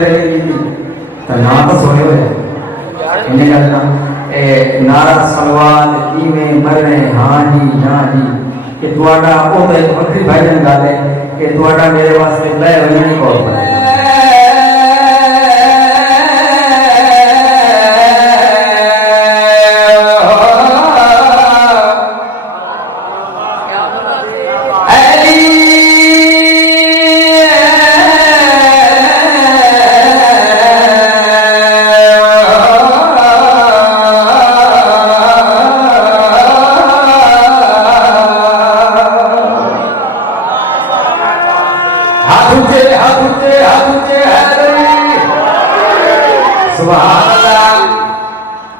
ternyata sore ini karena नारा Salwan इमें मरने हानी नानी कि तुआड़ा ओ ते बकरी भाईजन गाले कि तुआड़ा मेरे वास्ते ले वनी को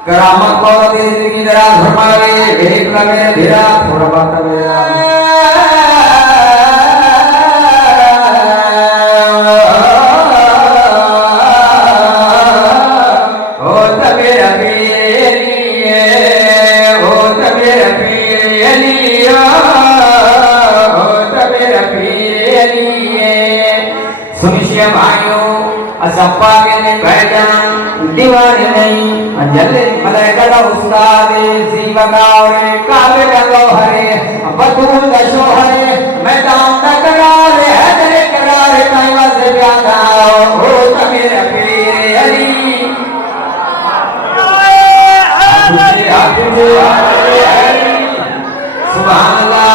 करामत बहुत जिंदगी दराज फरमाए एक लगे धीरा थोड़ा बात मेरा ओ तबे अबीलिए ओ तबे अबीलिए ओ तबे अबीलिए सुनिए भाइयों असप्पा के ने भाईजान दीवाने नहीं जल्ले मलाइका का उस्ताद जीवका और काबे का गौहरे बतूल का शोहरे मैदान का करार है तेरे करार ताइवा से प्यादा हो तमेरे पीर अली सुभान अल्लाह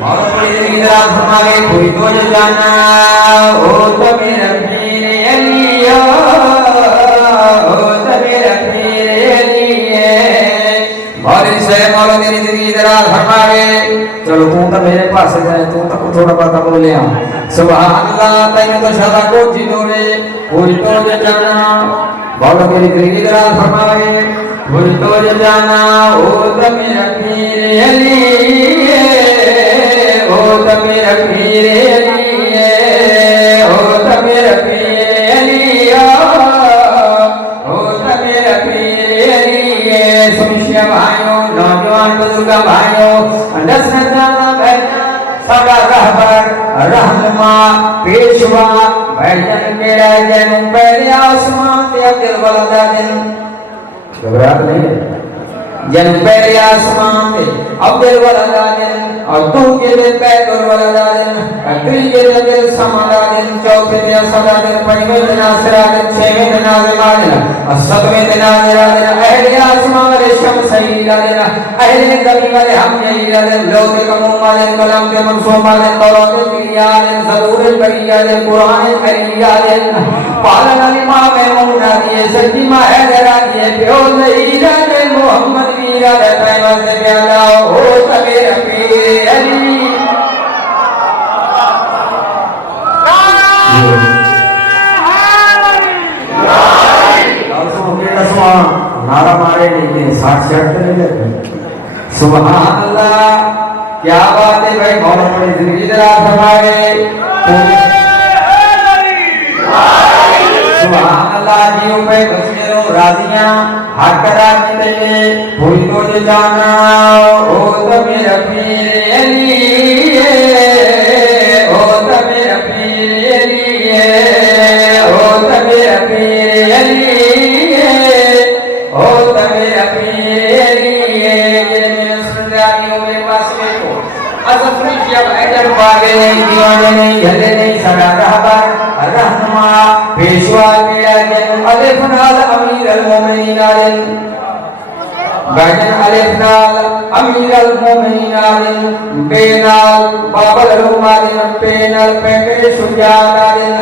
बहुत बड़ी जिंदगी हमारे कोई तो जाना हो तमेरे पीर अली चलो तू तो मेरे पास जाए तू तो थोड़ा पता बोले सुभान अल्लाह तैने तो सदा को जिलोरे कोई तो जाना बोलो मेरी जिंदगी जरा फरमावे कोई तो जाना ओ तो मेरा पीर अली ओ तो मेरा पीर अली ओ तो मेरा पीर अली ओ तो मेरा पीर अली सुनिए भाइयों नौजवान बुजुर्ग भाइयों सगा रहबर रहनुमा पेशवा भाईजान मेरा जन्म पहले आसमान से अब्दुल वलदादिन घबराहट नहीं जन्म पहले आसमान से अब्दुल वलदादिन और तू के दिल पैदुल वलदादिन अग्री के दिल समादादिन चौथे दिन सदादिन पंचमे दिन आसरादिन छठवें दिन आज़मादिन और सातवें दिन आज़रादिन अहले आसमान वाले शम्स सईदादिन अहले ज़मीन वाले हम यहीदादिन लोग के कमों वाले कलम के मंसूब वाले तौरात के बियादिन ज़बूर बरियादिन कुरान खरीदादिन पालन अलिमा में मुन्ना दिए सच्ची माँ हैदरा दिए प्योर ईरादिन मोहम्मद वीरा ताइवा से प्याला हो तबे पीर अली नारा मारे नहीं साठ सुभान अल्लाह क्या बात है भाई बहुत बड़ी जिंदगी जरा फरमाए सुभान अल्लाह जीव पे बचेरो राजियां हक राजी तेरे कोई तो जाना ओ तो मेरा पीर अली ओ तो मेरा पीर अली ओ तो मेरा पीर अली ओ तबे अपीरी ये सुंदरियों मेरे पास देखो असफरी जब अजर पागे दीवाने नहीं हले नहीं सदा रहबर रहनुमा पेशवा मेरा जन्म अलिफ नाल अमीर अल मोमिनीन भाईजान अलिफ नाल अमीर अल मोमिनीन बेनाल बाबल रुमालिन पेनल पेटे सुजानालिन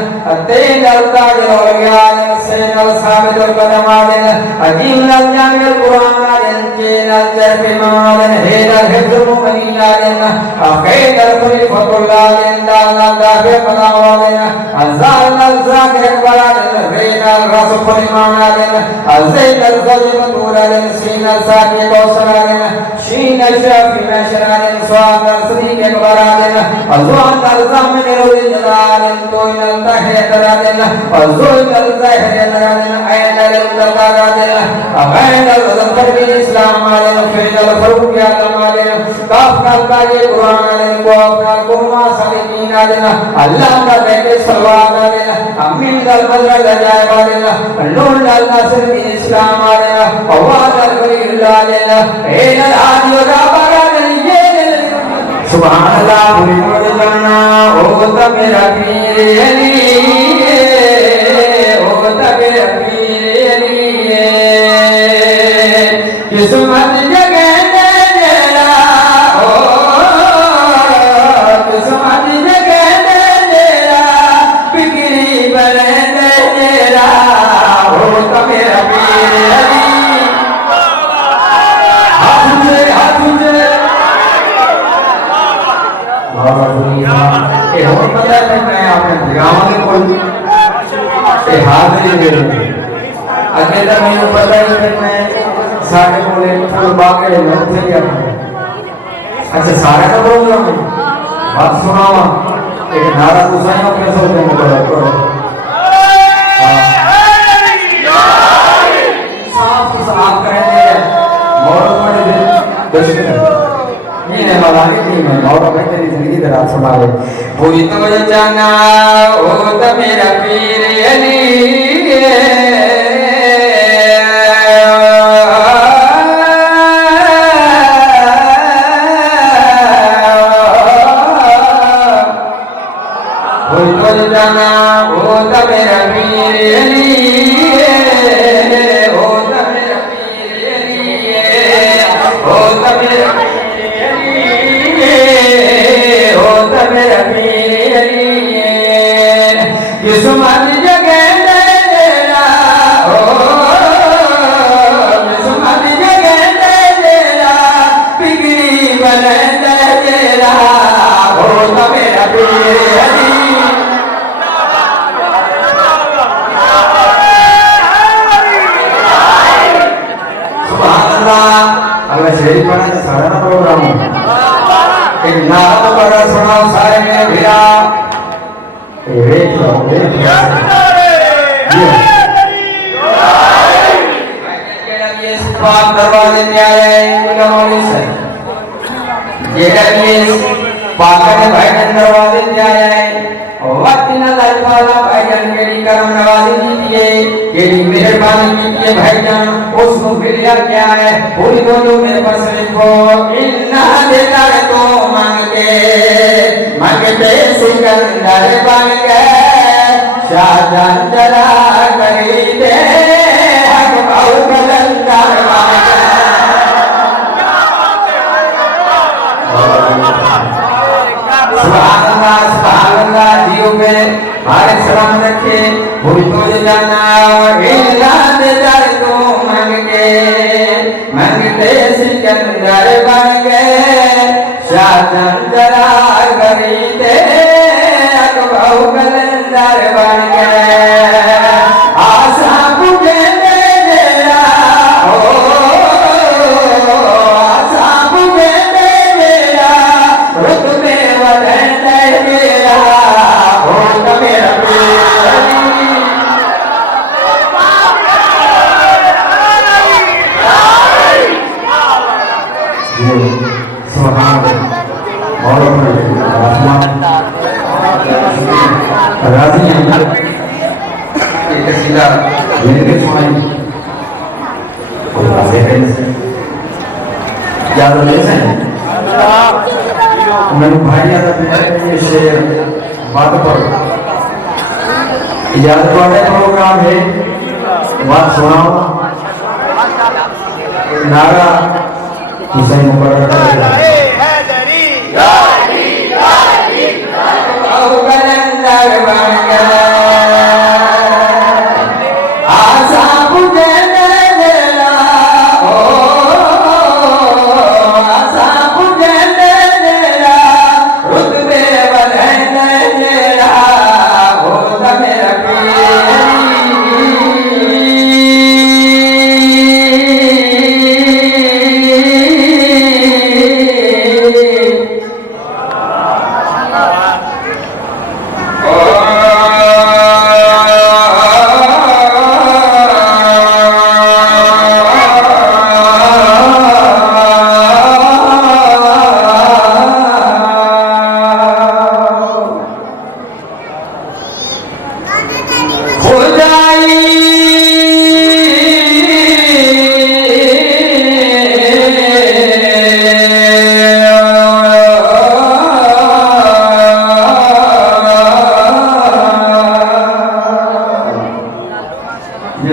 तेनल ताजल औलियालिन सेनल साबिल कदमालिन अजीनल जामिल कुरानालिन केनल जरफिमालिन हेनल हिफ्ज़ुल मोमिनीन अखैनल खलीफतुल्लाहिन दानल दाफे कलावालिन अज़ानल ज़ाकिर कलालिन रेनल रसूल इमानालिन अज़ैनल ज़लीमतुलालिन सीनल साकी कौसरालिन शीनल शफीना शरालिन स्वानल सदीक कबरालिन अज़वानल ज़ामिन रुदिलालिन तोइनल तहयतरालिन अज़ुइनल ज़हरलालिन ऐनल ज़कारालिन अगैनल ज़फर बिल इस्लाम आलिन फिनल फरूक आलिन काफ कल बागे कुरान आलिन को अपना कुमा सलीम नादिल अल्लाह का बेटे सलवात नादिल अमीन दल बदर गजाय नादिल नूर दल नासिर दिन इस्लाम नादिल अवाद दल वलीउल्लाह नादिल ए नादिल राबरा ये सुभान अल्लाह बुरी जाना ओ तब मेरा पीर ओ तब मेरा पीर किस्मत जगह तेरा ओ किस्मत जगह तेरा बिगड़ी बने तेरा ओ तब मेरा पीर हाथ से ये हो पता है मैं आपने गांव में कोई ये हाजिरी दे रही अगले दिन मैंने पता है कि मैं सारे बोले फुल बाके में उठे गया अच्छा सारा का प्रोग्राम है बात सुनावा एक नारा गुसाइयों कैसे होते हैं करो साफ साफ कहते हैं मौत में दर्शन ये वाला है कि मैं और अपनी तेरी जिंदगी दराज संभाले पूरी तो जाना ओ तो मेरा पीर अली पूरी तो जाना ओ तो मेरा पीर अली ओ तो मेरा पीर अली ओ तो मेरा किस्मत जगह तेरा ओ किस्मत जगह तेरा बिगड़ी बने तेरा ओ तो मेरा पीर अली सुभान अल्लाह अल्लाह शरीफ बना सारा प्रोग्राम एक नारा बड़ा सुनाओ सारे में भैया देख लो पाक दरवाजे में आए गुलामों से ये पाक भाई दरवाजे में आए वक्त न लड़वाला भाईजान केड़ी करम नवाजी कीजिए केड़ी मेहरबानी कीजिए भाईजान उसको मिलिया क्या है पूरी दोनों मेरे पास लिखो इन्ना देकर तो मांगते सिकंदर बन गए शाहजहां जला करी दे हक बहु कलंदर बन सुभान अल्लाह जियो पे भारत सलाम रखे भूल तो जाना इल्ला दर तो मांगते सिकंदर बन गए शाहजहां जला करी दे हक बहु कलंदर बन गए आशा बुझे तेरा ओ आशा बुझे तेरा रुतबे बढ़े तेरा ओ तो मेरा राजी हैं एक सीधा लेके सुनाई कोई बात है याद ले से मैंने भाई याद है ये शेर बात पर याद वाले प्रोग्राम है बात सुनाओ नारा हुसैन मुबारक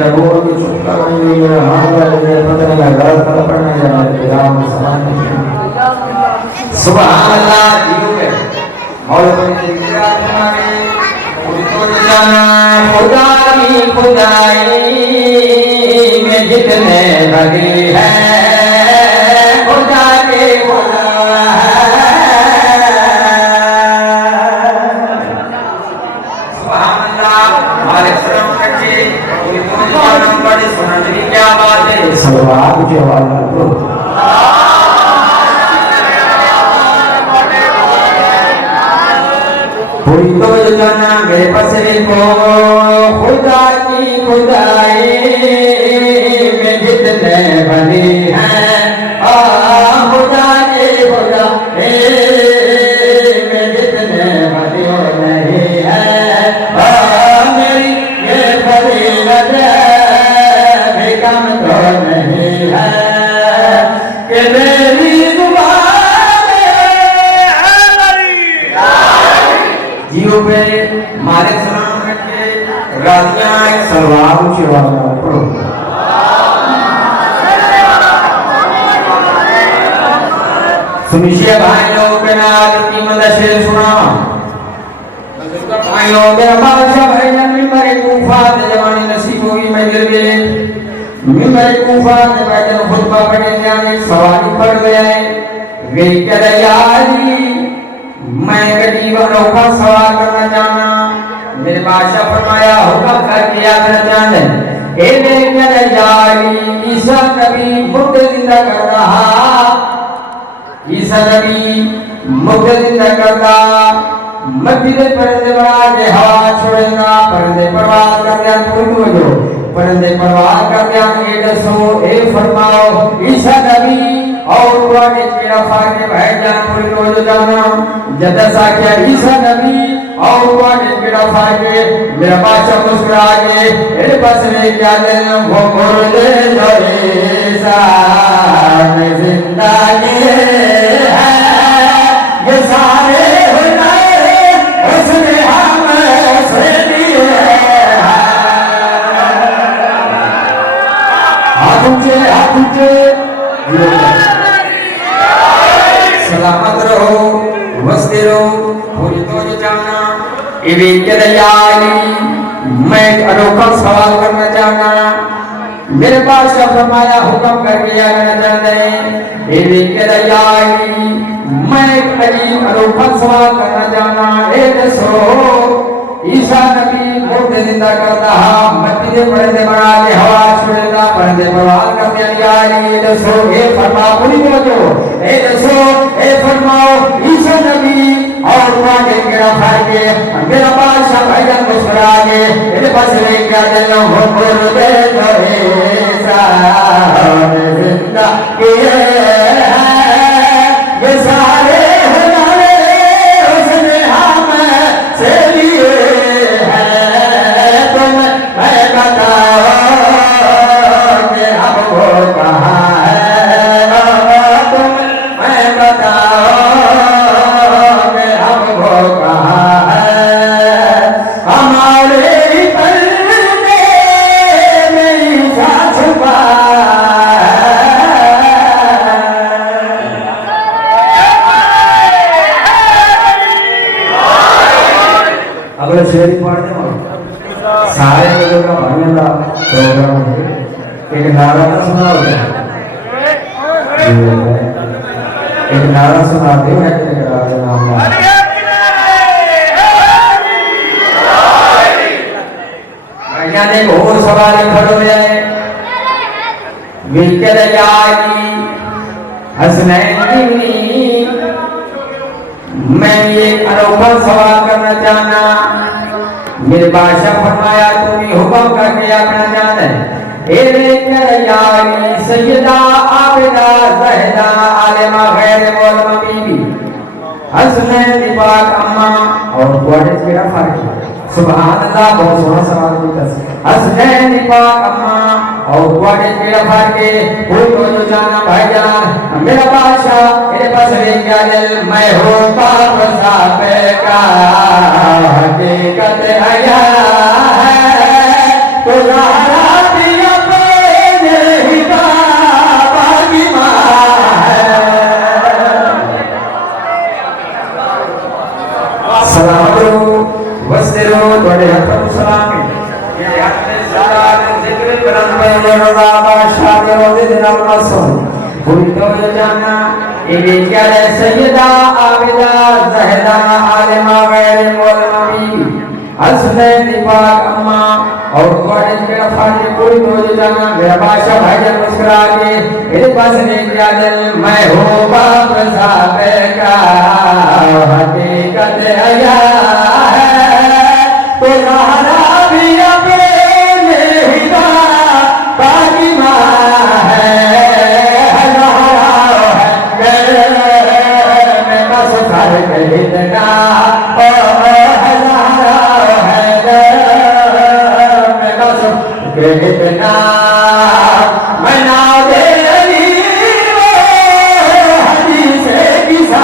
वो की चुपका नहीं है हमारा ये पता नहीं लगा कर पड़ने जाना राम समान सुभान अल्लाह जीव में मौला ने जिक्र तुम्हारे उनको जाना खुदा की खुदाई में जितने बड़े हैं खुदा के खुदा सलवार के वाला तो कोई तो जाना मेरे पसरे को खुदा की खुदाई में जितने बने हैं खुदा के खुदा में जितने बने नहीं है मेरी ये फजीलत कम तो नहीं है कि मेरी जुबान जीव पे मारे सलाम करके राजियां एक सलवार ऊंचे वाला पढ़ो सुनिए भाइयों के नाम की मदद से सुना भाइयों मेरा बादशाह भाई ने मेरे कूफा जवानी नसीब होगी मैं गिर गए मिंबर कूफा में बैठे खुतबा पढ़ने जाने सवारी पड़ गए वे कह यारी मैं गरीब अनोखा सवाल करना चाहना मेरे बादशाह फरमाया हुक्म करके क्या करना चाहते ए वे कह यारी ईसा नबी मुर्दे जिंदा कर रहा ईसा नबी मुर्दे जिंदा करता मस्जिद परदे बना के हवा छोड़ेगा परदे परवाज कर दिया पूरी हो परदे परवाज कर दिया ए दसो ए फरमाओ ईसा नबी और कुरान के रफा के भाईजान पूरी हो जाना जदसा क्या ईसा नबी और कुरान के रफा के मेरा बादशाह मुस्कुरा के ए बस में क्या दे वो मुर्दे जो ईसा में जिंदगी है ये सारे सलामत रहो वस्ते रहो पूरी तो जाना इवे के दयाली मैं अनोखा सवाल करना चाहना मेरे पास फरमाया हुक्म करके आना चाहते हैं इवे के दयाली मैं अजीब अनोखा सवाल करना चाहना ए दसो ईसा नबी मुर्दे जिंदा करता मस्जिद पर्दे बना के हवा छोड़ेगा पर्दे परवाज कर दिया ये दसो ए फरमा पूरी बोलो ए दसो ए फरमाओ ईसा नबी और कुरान के रफा के मेरा बादशाह भाईजान मुस्कुरा के मेरे पास ले क्या दिलो हो मुर्दे जो ईसा जिंदा के ये सारे हमारे उसने हम से लिए शेर पढ़ते हो सारे लोगों का बढ़िया प्रोग्राम है एक नारा सुना होता है एक नारा सुनाते हैं भैया ने बहुत सवाल खड़ो है मिलकर जाएगी हसनैनी मैं एक अनोखा सवाल करना चाहना मेरे बादशाह फरमाया तुम्हें हुक्म करके अपना चाहते ए लेकर यारी सैयदा आबिदा ज़हरा आलिमा गैर मौलमा बीबी हसनैन पाक अम्मा और कॉलेज के फर्क सुभान अल्लाह बहुत सोना सवाल पूछा हसनैन पाक अम्मा और कॉलेज के फर्क कोई तो जो जाना भाईजान मेरा बादशाह मेरे पास ले क्या दिल मैं हूं पाक साबे का हकीकत आया है तो ज़हरा सिरो बड़े हथों सलामी ये हाथ में सारा जिक्र करन में रोजा बादशाह के रोजे दिन मसो पूरी तो जाना ये क्या है सैयदा आबिदा जहरा आलिमा गैर मौलवी हसनैन दीपाक अम्मा और कॉलेज के फातिह पूरी तो जाना मेरा बादशाह भाईजान मुस्कुरा के मेरे पास ने क्या दिल मैं हूँ बाप साहब का हकीकत आया है तो सहारा भी अपने हिदा बाकी माँ है मैं बस कर गई ना कितना मैं ना दे हदीस किसा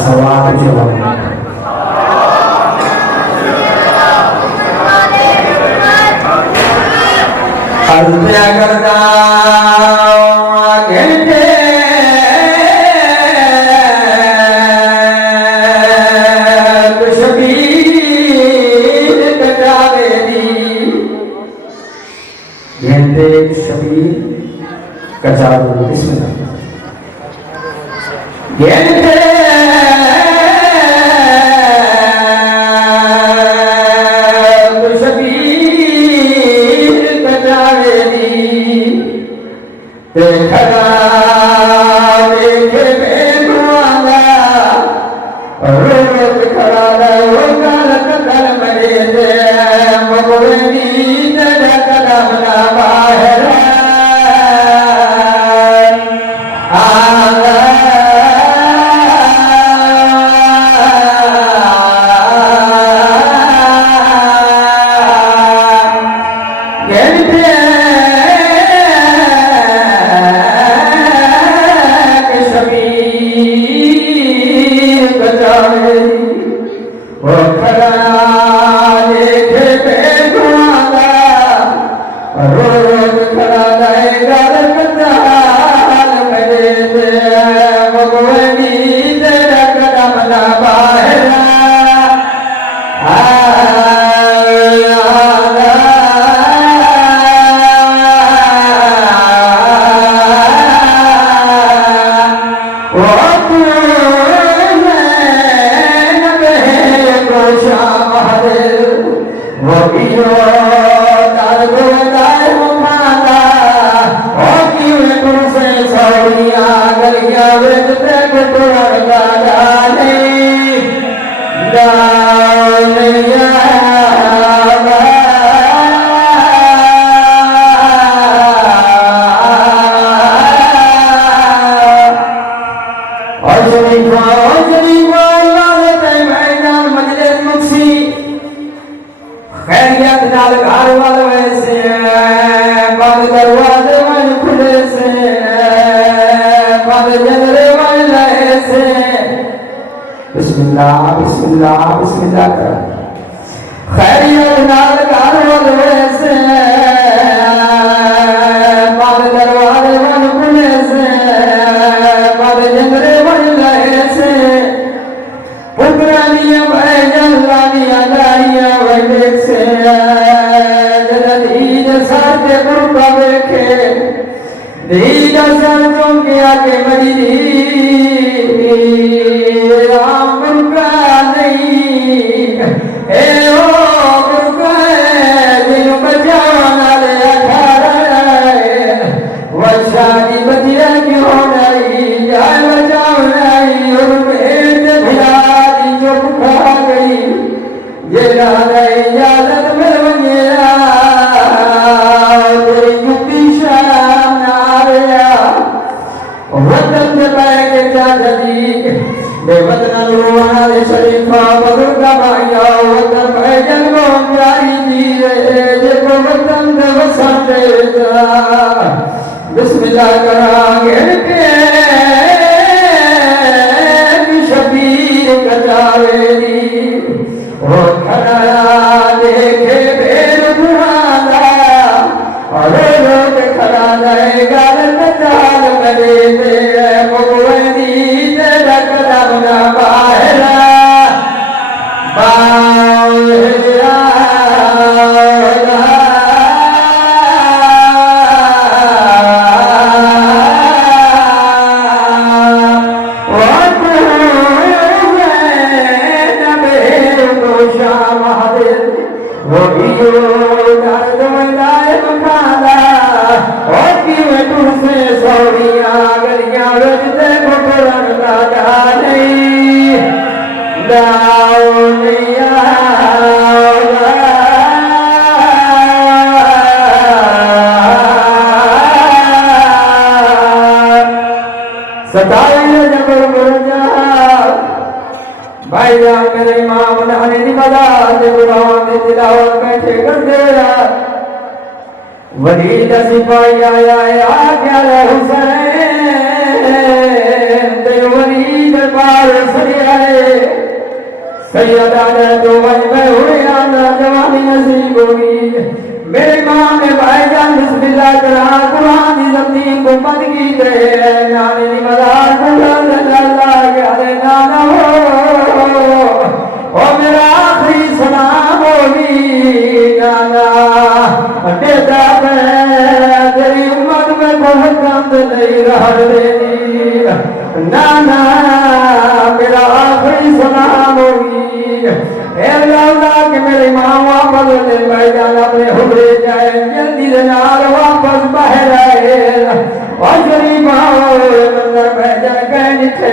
सवाल जवाब अल्लाह करता घंटे शबीर कटावे दी घंटे शबीर कटावे बिस्मिल्लाह घंटे खड़ा देखे बेगुआला रोज खड़ा वो काल कदर मरे दे मगोनी तेरा कदम ना बाहर बिस्मिल्लाह बिस्मिल्लाह बिस्मिल्लाह कर खैरियत नाल कारवाल वैसे बाद दरवाजे मन खुले से बाद जंगले मन लहे से पुत्रानिया भाई जल्लानिया दाइया वैदेख से जल्दीज साथे गुरुका बेखे दीजा सर चौंके आके मदीनी बिस्मिल्लाह करांगे शबीर कटावेरी और खड़ा देखे बेर बुरा सताए जब मुरझा भाई जान मेरे इमाम नानी दी मदा दे कुरान दी तिलावत बैठे करते यार वली दा सिपाही आया क्या रे हुसैन ते वली दरबार सरे आए सैयदा ने तो वज में हुए आना जवानी नसीब होगी मेरे इमाम ने भाईजान बिस्मिल्लाह करा कुरान की ज़मीन को बंद की दे नानी दी मदार कुरान अल्लाह के अरे नाना हो ओ मेरा आखिरी सलाम होगी नाना बेटा मैं तेरी उम्मत में बहुत कम नहीं रह देनी नाना मेरा आखिरी सलाम होगी अल्लाह के मेरे इमाम वापस ले भाईजान अपने हुबरे जाए जल्दी से नाल वापस बाहर आए और गरीब मंदिर भाईजान कहनी थे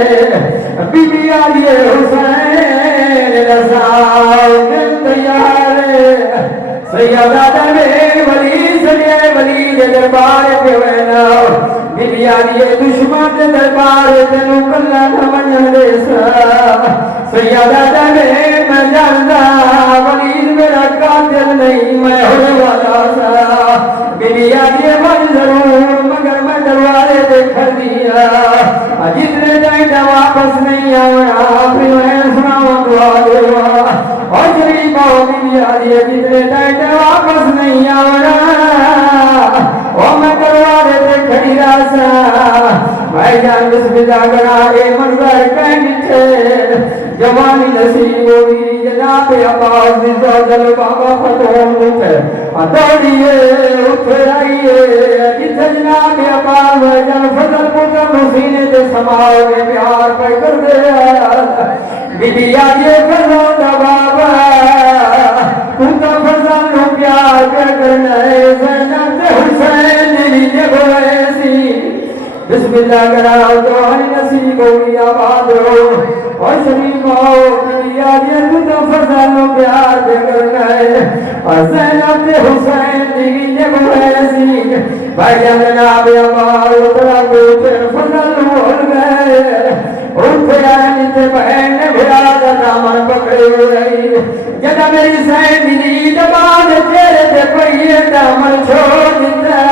बीबी आ गई हुसैन रसाल तैयार सैयदा दे वली सजे वली दे दरबार पे वना बीबी आ गई दुश्मन दे दरबार तेनू कल्ला न मन दे सैयदा दे मैं जानदा वलीद मेरा कातिल नहीं मैं होने वाला सा बीबी आ गई मन जरूर मगर मैं दरबारे देख दिया जितने टाइम वापस नहीं आया फिर मैं सुनाऊं दुआ देवा और गरीब बीबी आ गई जितने टाइम वापस नहीं आया और मैं दरबारे देख दिया सा भाईजान बिस्मिल्लाह करा ए मंजर कहनी थे जवानी नसीब होगी जनाब अब्बास दी ज़ौजल बाबा फतोम उठे दौड़िए उठे आइए जिथे जनाब अब्बास जन फजल पुत्र सीने से समाओ के प्यार पे कर दे बीबी आइए फजल दा बाबा तू तो फजल नु प्यार पे करना है ज़ैनब ते हुसैन दी जब ऐसी बिस्मिल्लाह कराओ तो नसीब होगी आबाद हो और शरीफ आओ यार तू तो फजल नु प्यार पे करना है और ज़ैनब ते हुसैन दी जब ऐसी भाई जनाब अब्बास उतरा को फजल बोल गए उठे आने से बहन ने भिड़ा का दामन पकड़े हुए जदा मेरी सैन दी दबान तेरे से पहिए दामन छोड़ दिता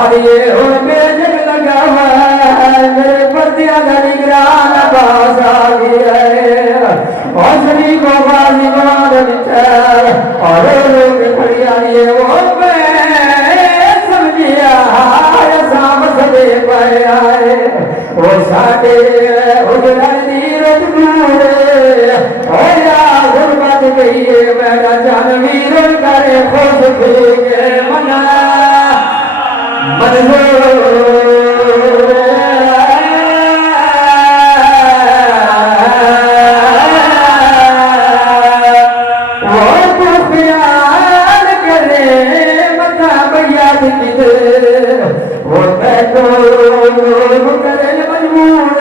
आदिए हो मेरे जग लगा हुआ मेरे पर्दिया का निगरान अब्बास आ गया और शरीफ आवाज़ मान दिता और लोग खड़ी आइए वो समझिया साम सदे पाए आए वो साडे उजड़ा दी रजूरे ओ यार गुरबत गई मेरा जान वीर करे खुद के मना मंजूर वो तो ख्याल करे मता भैया वो बैठो करे मजबूर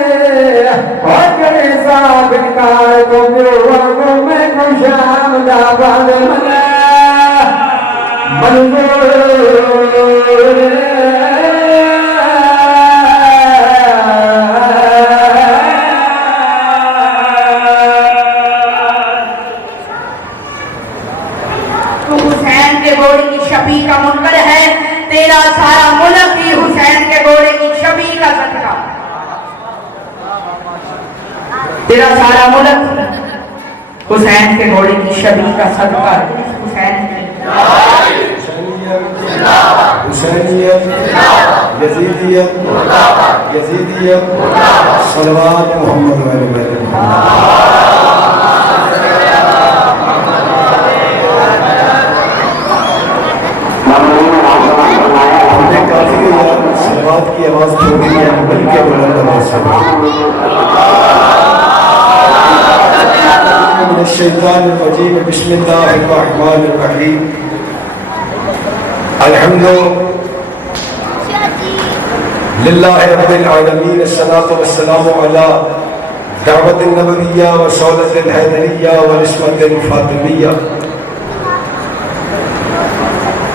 और करे साहब कार को को मैं खुशाम दा बाल मना मंजूर हुसैन के घोड़े की शबी का मुनकर है तेरा सारा मुल्क ही हुसैन के घोड़े की शबी का सदका तेरा सारा मुल्क हुसैन के घोड़े की शबी का सदका हुसैन हुसैनियत यजीदियत यजीदियत सलवात मोहम्मद हमने काफी सलवात की आवाज छोड़ी है बल्कि बुलंद आवाज से शैतानिर्रजीम बिस्मिल्लाहिर्रहमानिर्रहीम अल्हम्दुलिल्लाहि रब्बिल आलमीन अस्सलातु वस्सलामु अला दावतिन नबविय्या व शौलतिल हैदरिय्या व निस्बतिल फातिमिय्या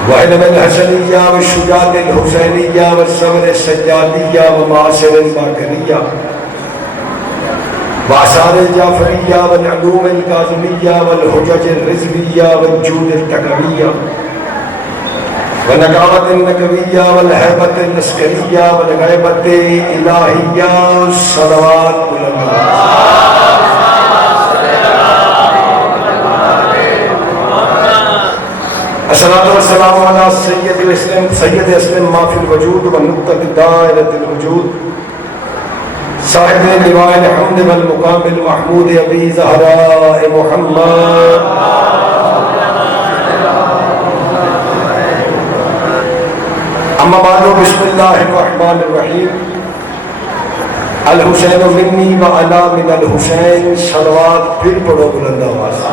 वहलम हसनिया व शुजात हुसैनिया व सब्र सज्जादिया व माशर बाकरिया व आसार जाफरिया व अलूम काज़िमिया व हुजज रिज़विया व जूद तकविया व नकावत नकविया व हैबत लश्करिया व गैबत इलाहिया सलवात अस्सलातु वस्सलामु अला सय्यद अस्लम माफिल वजूद व नुक्तत दायरतिल वजूद साहिब लिवाइल हम्द वल मुकामिल महमूद अबी ज़हरा मुहम्मद अम्मा बादु बिस्मिल्लाहिर रहमानिर रहीम अल हुसैन मिन्नी व अला मिनल हुसैन सलवात फिर पढ़ो बुलंद आवाज़ से।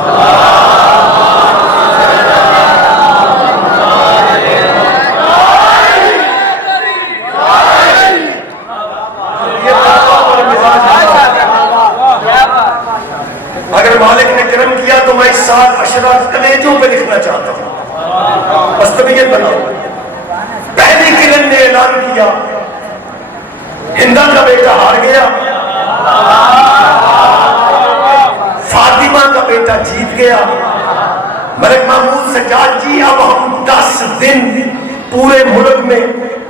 अगर मालिक ने करम किया तो मैं इस साल अशरा कलेजों पे लिखना चाहता हूं। बस तबीयत बनाओ। पहली किरण ने ऐलान किया, हिंदा का बेटा हार गया, फातिमा का बेटा जीत गया। मलिक महमूद सज्जाद जी, अब हम 10 दिन पूरे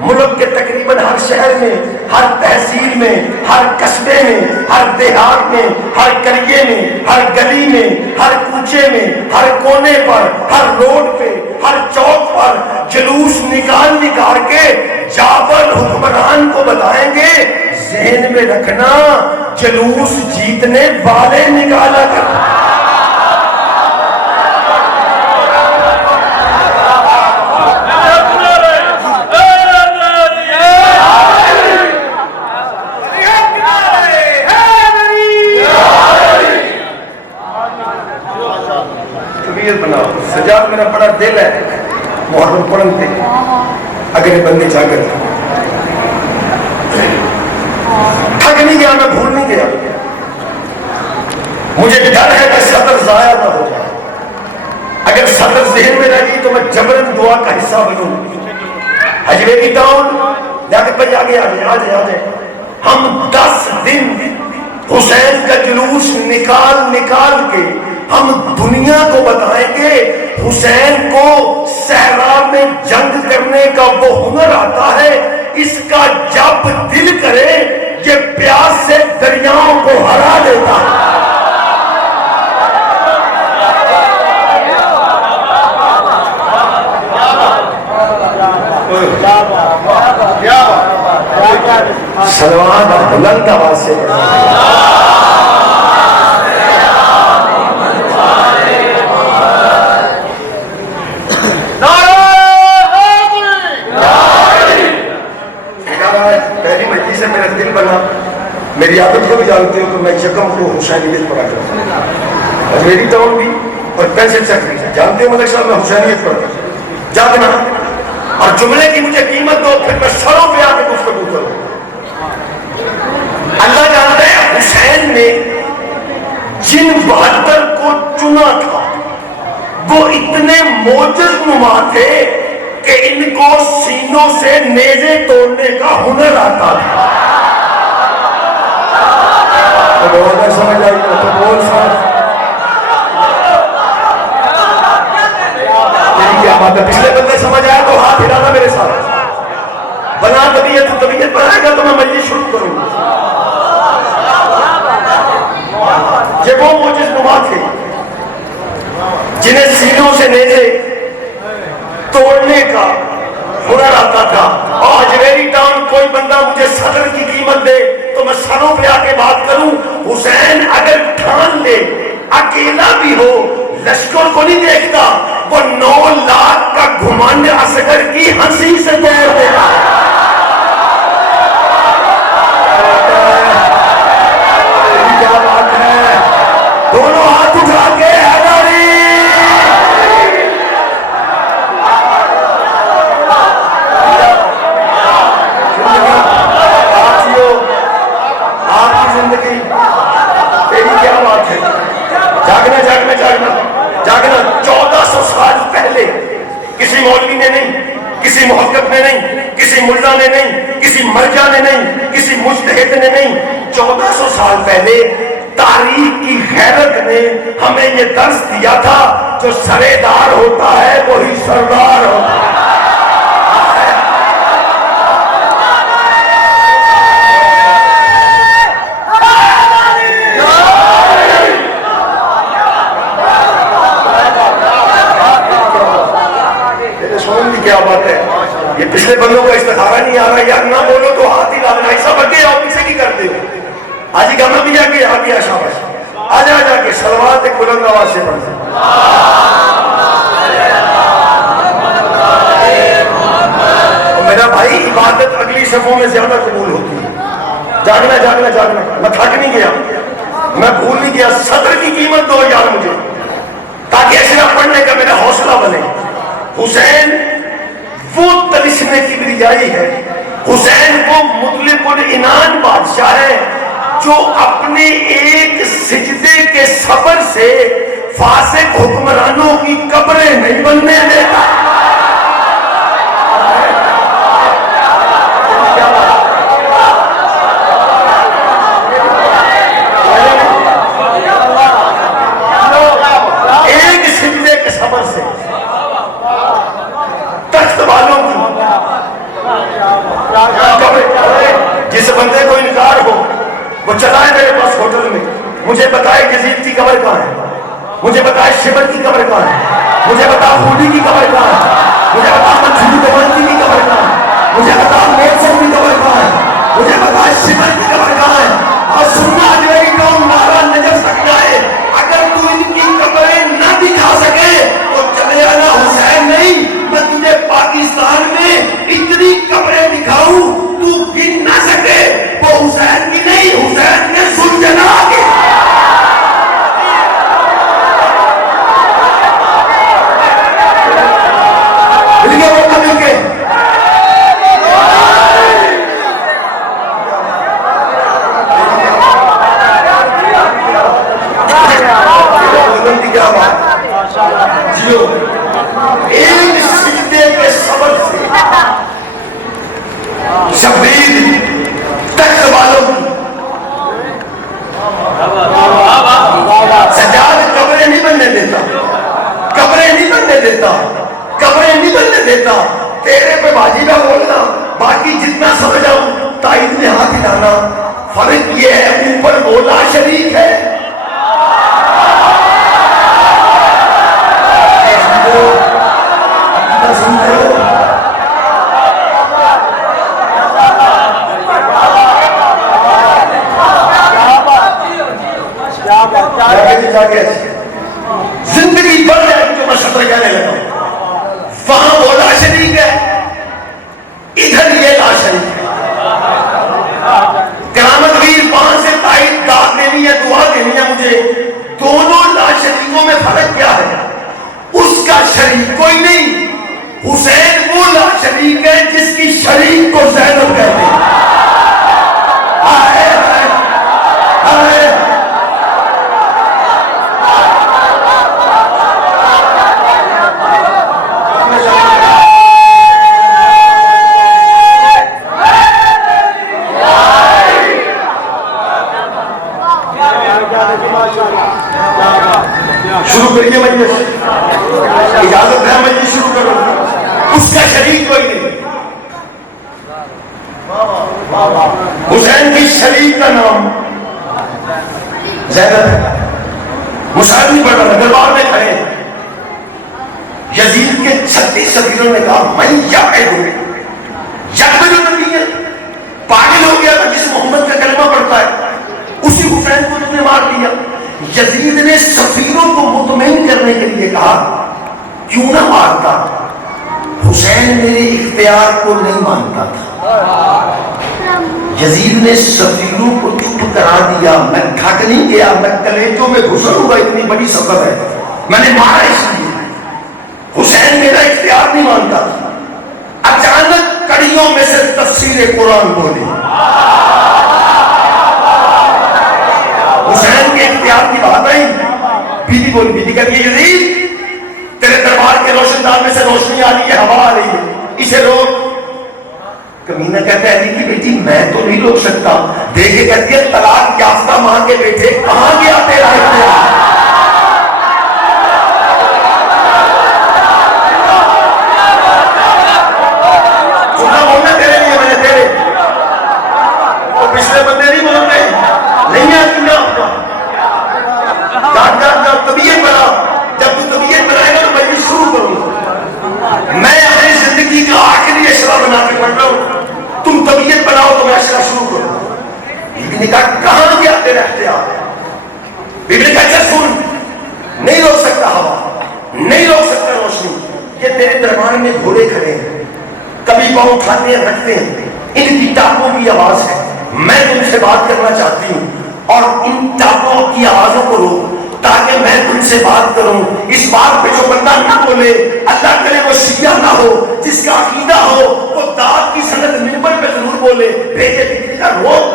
मुल्क के तकरीबन हर शहर में, हर तहसील में, हर कस्बे में, हर देहात में, हर करिए में, हर गली में, हर कूचे में, हर कोने पर, हर रोड पे, हर चौक पर जुलूस निकाल के जाबर हुक्मरान को बताएंगे, ज़हन में रखना जुलूस जीतने वाले निकाला करना। सजाद मेरा बड़ा दिल है मुहर्रम पढ़न थे अगर ये बंदे जाकर थक नहीं गया, मैं भूल नहीं गया। मुझे डर है कि सदर जाया ना हो जाए। अगर सदर ज़हन में रही तो मैं जबरन दुआ का हिस्सा बनूं। हजवेरी टाउन जाकर भाई आगे आ जाए। हम 10 दिन हुसैन का जुलूस निकाल के हम दुनिया को बताएंगे हुसैन को सहरा में जंग करने का वो हुनर आता है। इसका जब दिल करे ये प्यास से दरियाओं को हरा देता है। सलवान बुलंद आवाज से मेरी आदत को भी जानते हो तो मैं यकम को हुसैनियत पढ़ा करता हूँ। अजमेरी टाउन भी और 65 सेक्टर जानते हो मलिक साहब, मैं हुसैनियत पढ़ता हूँ। जागना और जुमले की मुझे कीमत दो, फिर मैं सरों पे आके गुफ्तगू करूँ। अल्लाह जानता है हुसैन ने जिन 72 को चुना था वो इतने मोजज़ नुमा थे कि इनको सीनों से नेज़े तोड़ने का हुनर आता था। तो समझ आई तो बोल साहब क्या बात है। पिछले बंदे समझ आया तो हाथ हिलाना मेरे साथ। बना तबीयत बनाएगा तो मैं मजलिस शुरू करूंगा। ये वो मोजिज़ नुमा थे जिन्हें सीनों से नेज़े तोड़ने का हुनर आता था। और अजमेरी टाउन कोई बंदा मुझे सदर की कीमत दे तो मैं सरों पे आके बात करूं। हुसैन अगर ठान ले अकेला भी हो लश्कर को नहीं देखता, वो 9 लाख का घुमाने असगर की हंसी से तोड़ देगा। क्या बात है, दोनों हाथ उठा के हैदरी। आपकी जिंदगी तेरी क्या बात है। जागना 1400 साल पहले किसी मौलवी ने नहीं, किसी मुहक्किक ने नहीं, किसी मुल्ला ने नहीं, किसी मर्जा ने नहीं, किसी मुज्तहिद ने नहीं, 1400 साल पहले तारीख की गैरत ने हमें ये दर्ज दिया था, जो सरेदार होता है वही सरदार होता है। क्या बात है, ये पिछले बंदों का इस्तिखारा नहीं आ रहा यार, ना बोलो तो हाथ ही लाना, ऐसा बगे और पीछे की करते हो। आज ही गाना भी जाके आ गया, शाबाश, आजा जाके सलवात एक बुलंद आवाज से पढ़ते। मेरा भाई, इबादत अगली सफों में ज्यादा कबूल होती है। जागना जागना जागना, मैं थक नहीं गया, मैं भूल नहीं गया। सदर की कीमत दो यार मुझे, ताकि ऐसा पढ़ने का मेरा हौसला बने। हुसैन वो तलिस्मे की किबरियाई है, हुसैन वो मुतलिकुल इनान बादशाह है, जो अपने एक सिजदे के सबर से फासिक हुक्मरानों की कब्रें नहीं बनने देता। एक सिजदे के सबर से तख्त वालों की, जिस बंदे को इनकार हो वो चलाए मेरे पास होटल में, मुझे बताए यजीद की कब्र कहाँ है, मुझे बताए शिबर की कब्र कहाँ है, मुझे बता खूनी की कब्र कहाँ है, मुझे बता मंसूर देवानगी की कब्र कहाँ है, मुझे बता मोहसिन की कब्र कहाँ है, मुझे बता शिबर की कब्र कहाँ है। और सुनना अजमेरी कौन नारा नजर सकता है, अगर तू इनकी कब्रें न दिखा सके तो चले आना हुसैन नहीं, मैं तुझे पाकिस्तान में इतनी कब्रें दिखाऊं तू गिन ना सके। वो हुसैन की नहीं, हुसैन के सुलझना की। मिल गया मिल के क्या बात जियो, एक सिजदे के सबर से शबीर तख्त वालों की सजाद कब्रें नहीं बनने देता, कब्रें नहीं बनने देता, कब्रें नहीं बनने देता। तेरे पे बाजी का बोलना, बाकी जितना समझ आऊं ताइद में हाथ हिलाना। फर्क ये है ऊपर बोला शरीक है, जिंदगी भर जाएगी जो मैं सत्र कहने लगा, वहां वो ला शरीक है, इधर ये ला शरीक है। करामत वीर वहां से ताइद दाद देनी है, दुआ देनी है मुझे, दोनों ला शरीकों में फर्क क्या है? उसका शरीक कोई नहीं, हुसैन वो ला शरीक है जिसकी शरीक को ज़ैनब कहते हैं। शुरू करिए मजलिस, इजाजत है मजलिस शुरू करो। उसका शरीक कोई नहीं, हुसैन की शरीक का नाम ज़ैनब है। मुशाहिद नहीं पढ़ रहा, दरबार में खड़े यजीद के 36 सफीरों ने कहा मैं जो नबी है, पागल हो गया था जिस मोहम्मद का कलमा पढ़ता है, उसी हुसैन को उसने मार दिया। यजीद ने सफीरों को मुतमईन करने के लिए कहा क्यों ना मारता, हुसैन मेरे इख्तियार को नहीं मानता था। यजीद ने सफीरों को चुप करा दिया, मैं थक नहीं गया, मैं कलेजों में घुसल हुआ, इतनी बड़ी सफर है, मैंने मारा इसलिए, हुसैन मेरा इख्तियार नहीं मानता था। अचानक कड़ियों में से तफसीर कुरान बोली, हुसैन के इख्तियार की बात आई। बीवी बोली, बीवी कहती है यजीद तेरे दरबार के रोशनदान में से रोशनी आ रही है, हवा आ पीछे रोक। कमीना कहता है अली की बेटी मैं तो नहीं रोक सकता। देख के कहती है तलाक याफ्ता मां के बेटे कहां गया तेरा इख्तियार। सुनना बोलना तेरे लिए, मैंने तेरे वो पिछले बंदे नहीं बोल रहे, नहीं आती ना आपका तबीयत बना। जब तू तबीयत बनाएगा तो मैं भी शुरू करूंगा। मैं अपनी जिंदगी का आखिरी अशरा बना के पढ़ रहा हूं, तुम तबीयत बनाओ तो मैं अशरा शुरू करूं। बीबी ने कहा कहां गया तेरा इख्तियार। बीबी ने कहा अच्छा सुन, नहीं रोक सकता हवा, नहीं रोक सकता रोशनी, ये तेरे दरबार में घोड़े खड़े हैं, कभी पाँव उठाते हैं रखते हैं, इनकी टापों की आवाज है। मैं तुमसे बात करना चाहती हूँ और इन टापों की आवाजों को रोक ताकि मैं तुमसे बात करूं। इस बात पे जो बंदा ना बोले, अल्लाह करे वो शिया ना हो, जिसका अकीदा हो वो दाद की सनत मिंबर पे जरूर बोले। भेजे बिजली का रोक,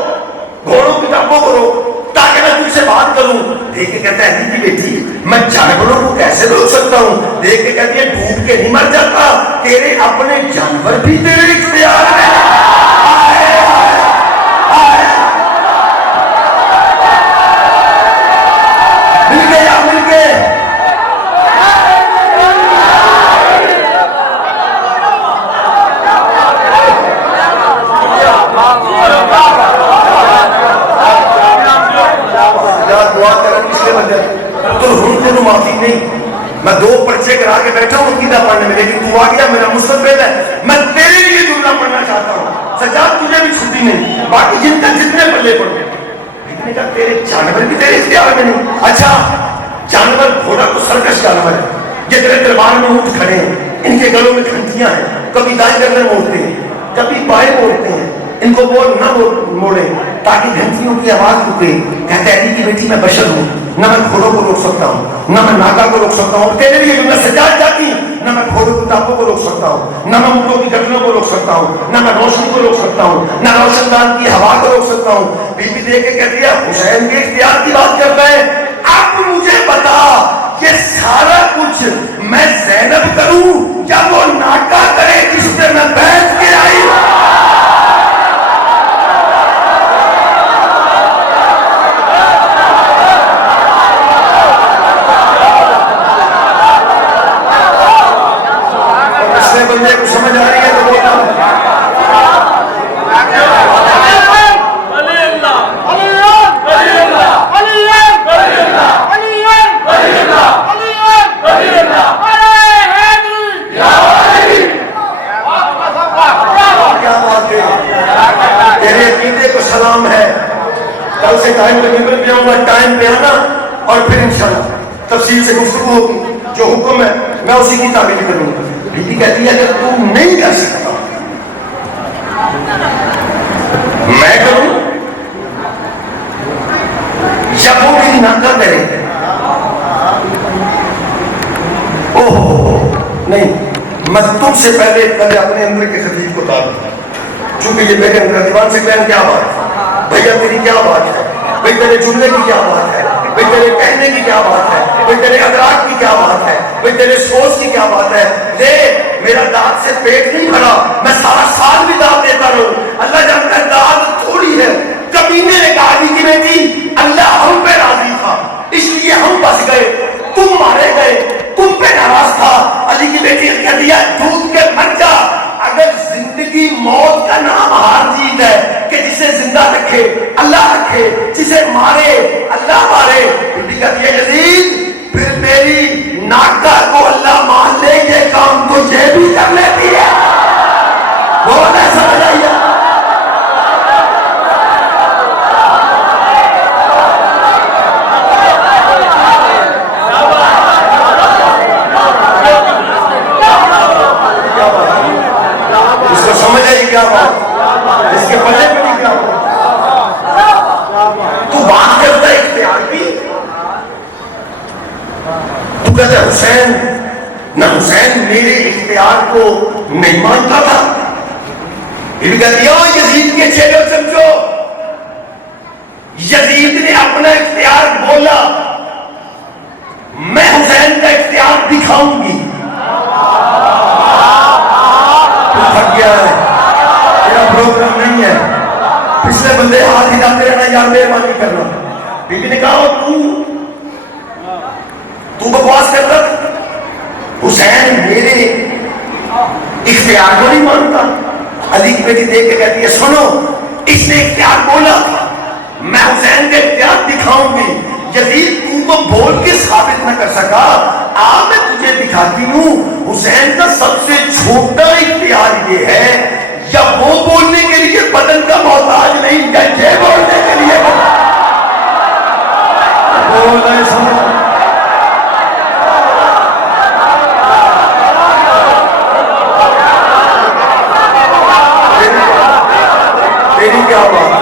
घोड़ों की टापों को रोक ताकि मैं तुमसे बात करूं। देख के कहता है की बेटी मैं जानवरों को कैसे रोक सकता हूं। देख के कहती है डूब के नहीं मर जाता, तेरे अपने जानवर भी तेरे इख्तियार में। माफी नहीं, मैं 2 पर्चे करा के बैठा हूं अकीदा पढ़ने में, लेकिन तू आ गया, मेरा मुस्तकबिल है, मैं तेरे लिए दुनिया पढ़ना चाहता हूं। सजाद तुझे भी छुट्टी नहीं, बाकी जिनका जितने पल्ले पढ़ गए। तेरे जानवर भी तेरे इख्तियार में नहीं। अच्छा जानवर, घोड़ा तो सर्कस जानवर है, ये तेरे दरबार में ऊंट खड़े हैं, इनके गलों में घंटियां हैं, कभी दाएं गर्दन मोड़ते हैं कभी बाएं मोड़ते हैं, इनको बोल ना मोड़े ताकि घंटियों की आवाज रुके। कहते हैं अली की बेटी मैं बशर हूं, न मैं घोड़ों को रोक सकता हूँ, न मैं नागा को रोक सकता हूँ, तेरे लिए मैं सजाद जाती, न मैं घोड़ों की टापों को रोक सकता हूँ, न मैं ऊँटों की गर्दनों को रोक सकता हूँ, न मैं रोशनी को रोक सकता हूँ, न रोशनदान की हवा को रोक सकता हूँ। बीबी देख के कहती है हुसैन के इख्तियार की बात करता है, अब मुझे बता ये सारा कुछ मैं ज़ैनब करूं या वो नाका करे जिस पे मैं बैठ के आई। बंदे को समझ आ रही है तो बोलता हूं। क्या बात है, तेरे अकीदे को सलाम है। कल से टाइम पे निकल भी आऊंगा, टाइम पे आना और फिर इंशाल्लाह तफसील से गुफ्तगू होगी, जो हुक्म है मैं उसी की तामील करूंगा। बीबी कहती है अगर तू नहीं कर सकता मैं करूं या वो मेरी नाका करे। ओहो नहीं, मैं तुमसे पहले अपने अंदर के खतीब को ताल दूं, चूंकि ये मेरे अंदर दीवान से कहने क्या बात है, भैया तेरी क्या बात है, भाई तेरे जुमले की क्या बात है, भाई तेरे कहने की क्या बात है, भाई तेरे अदराक की क्या बात है, भाई तेरे सोच की क्या बात है। ले मेरा दाद से पेट नहीं भरा, मैं सारा साल भी दाद देता रहूं। अल्लाह जानता है दाद थोड़ी है। कमीने ने कहा की बेटी अल्लाह हम पे राजी था इसलिए हम बच गए, तुम मारे गए, तुम पे नाराज था। अली की बेटी कह दिया दूध के मर जा। अगर जिंदगी मौत का नाम हार जीत है कि जिसे जिंदा रखे अल्लाह रखे, जिसे मारे अल्लाह मारे। बीबी कहती है यजीद फिर मेरी नाका को अल्लाह मान ले, ये काम तो ये भी कर लेती है। बहुत ऐसा बताइए इसको समझ आई क्या बात, इसके पल्ले में नहीं क्या तू बात करता है इख्तियार की। तू कहता है हुसैन ना, हुसैन मेरे इख्तियार को नहीं मानता था। ये कहती है यजीद के चेलो समझो, यजीद ने अपना इख्तियार बोला, मैं हुसैन का इख्तियार दिखाऊंगी। प्रोग्राम नहीं है। पिछले बंदे हाथ हिलाते रहना यार, मेहरबानी करना। बीबी ने कहा तू बकवास कर रहा। हुसैन मेरे इख्तियार को नहीं मानता। अली की बेटी देख के कहती है सुनो, इसने इख्तियार बोला, मैं हुसैन के इख्तियार दिखाऊंगी। यदीद तू तो बोल के साबित न कर सका, आज मैं तुझे दिखाती हूं। हुसैन का सबसे छोटा इख्तियार ये है, या वो बोलने के लिए बदन का मोहताज नहीं, या ये बोलने के लिए बोल रहे सुनो। तेरी क्या बात?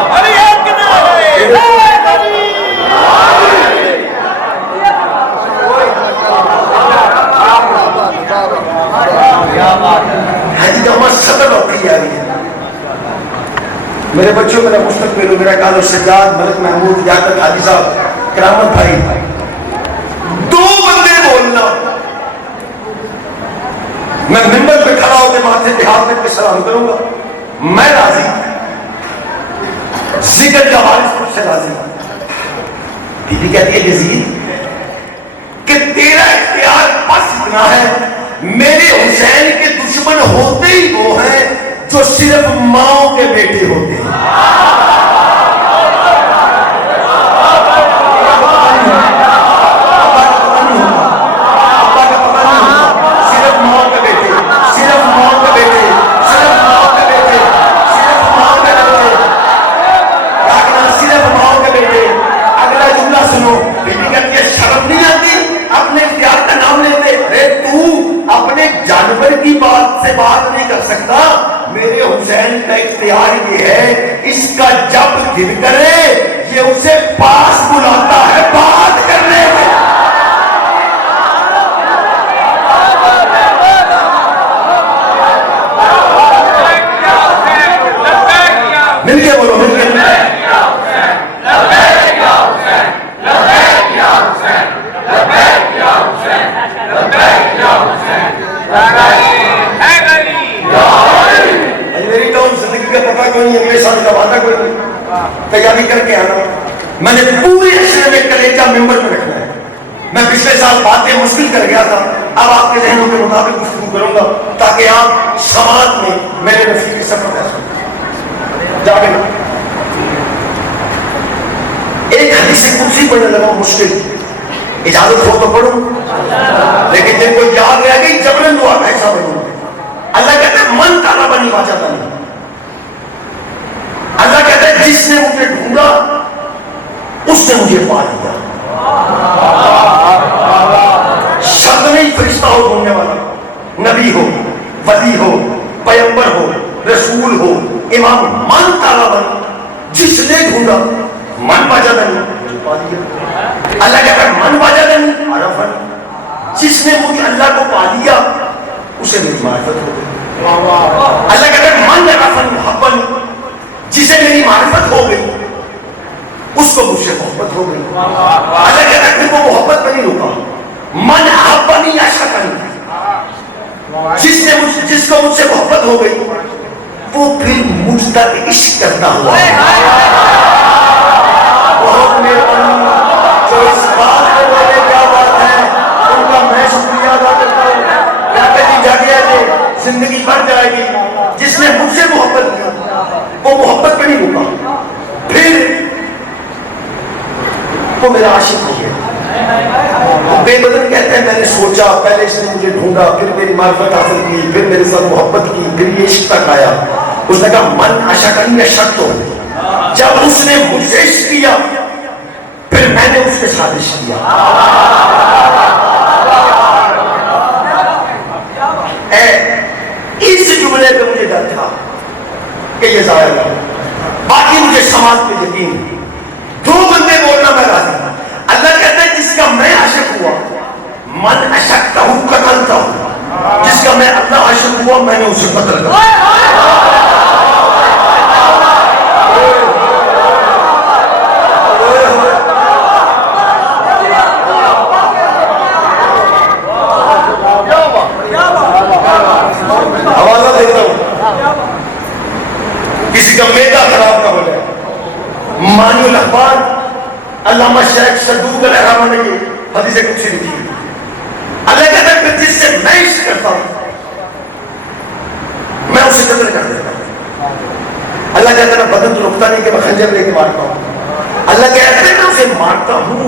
मेरे बच्चों, मेरा मुस्तकबिल, मेरा कालो सज्जाद, मलिक महमूद, याकत हाजी साहब, करामत भाई, दो बंदे बोलना, मैं मिंबर पे खड़ा होकर माथे पे हाथ रख के सलाम करूंगा, मैं राजी। जिक्र का वारिस मुझसे राजी। बीबी कहती है यजीद कि तेरा इख्तियार बस इतना है, मेरे हुसैन के दुश्मन होते ही वो हैं जो सिर्फ माओ के बेटे होते हैं। सिर्फ माओ के बेटे, सिर्फ माओ के बेटे, सिर्फ माओ के बेटे, सिर्फ माओ के बेटे, सिर्फ माओ के बेटे। अगला जुमला सुनो। बीबी कहती है शर्म नहीं आती अपने इख्तियार का नाम लेते? अरे तू अपने जानवर की बात से बात नहीं कर सकता। मेरे हुसैन का इख्तियार ये है, इसका जब दिल करे ये उसे पास बुलाता है बात करने में। मिलके बोलो, मिलके। तैयारी करके आना। मैंने पूरे अशरे में कलेजा मेंबर में रखना है। मैं पिछले साल बातें मुश्किल कर गया था, अब आपके जहनों के मुताबिक गुफ्तगू करूंगा ताकि आप समाज में मेरे नसीब की सफर कर सकें। एक हदीस कुर्सी पढ़ने लगा, मुश्किल, इजाजत हो तो पढ़ूं, लेकिन जिनको याद रह गई जबरन दुआ ऐसा बनूंगा। अल्लाह कहता है मन ताला बनी वाचा नहीं। अल्लाह कहता है जिसने मुझे ढूंढा उसने मुझे पा लिया। शब्द नहीं, फरिश्ता हो ढूंढने वाला, नबी हो, वली हो, पैगंबर हो, रसूल हो, इमाम, मन ताला बन, जिसने ढूंढा मन बाजा नहीं पा लिया। अल्लाह कहता है मन बाजा नहीं अरफन, जिसने मुझे अल्लाह को पा लिया उसे मेरी मारिफत हो गई। अल्लाह कहता है मन अरफन हब्बन, जिसे मेरी मारिफत हो गई उसको मुझसे मोहब्बत हो गई। अल्लाह कहता है फिर वो मोहब्बत में नहीं रुका, मन अहब्बनी अशकनी, जिसको मुझसे मोहब्बत हो गई वो फिर मुझ तक इश्क करता हुआ। बहुत मेहरबानी जो इस बात को बोले, क्या बात है, उनका मैं शुक्रिया अदा करता हूँ। जिंदगी बढ़ जाएगी। जिसने मुझसे मोहब्बत की वो मोहब्बत में नहीं रुका, फिर वो मेरा आशिक हो गया। बेबदन कहते हैं मैंने सोचा, पहले इसने मुझे ढूंढा, फिर मेरी मार्फत हासिल की, फिर मेरे साथ मोहब्बत की, फिर ये इश्क तक आया। उसने कहा मन अशकन या शक हो। जब उसने मुझसे इश्क किया फिर मैंने उसके साथ इश्क किया। इस जुमले पे मुझे डर था कि ये जाया ना, बाकी मुझे समाज पे यकीन। दो बंदे बोलना मैं राजी। अल्लाह कहता है जिसका मैं आशिक हुआ, मन अशक हूं कतलता हूं, जिसका मैं अल्लाह आशिक हुआ मैंने उसे कत्ल कर। किसी का मैदा खराब ना हो जाए। मानुल अखबार अल्लामा शेख सदूक अलैहिर्रहमा ने ये हदीस कुछ लिखी है। अल्लाह कहता है जिससे मैं इश्क करता हूं मैं उसे कत्ल कर देता हूं। अल्लाह कहता है बदन तो रुकता नहीं कि मैं खंजर लेके मारता हूं। अल्लाह कहता है मैं उसे मारता हूं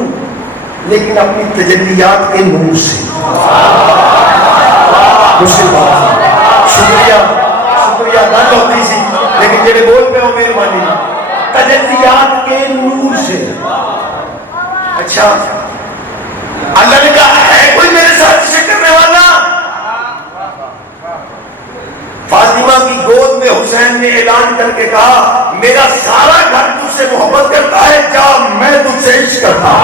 लेकिन अपनी तजल्लियात के नूर से। शुक्रिया शुक्रिया ना होती सी लेकिन जेडे बोल पे हो मेहरबानी तजल्लियात के नूर से। अच्छा अल्लाह ने कहा है कोई मेरे साथ इश्क करने वाला? फातिमा की गोद में हुसैन ने ऐलान करके कहा मेरा सारा घर तुझसे मोहब्बत करता है, जा मैं तुझसे इश्क करता हूं।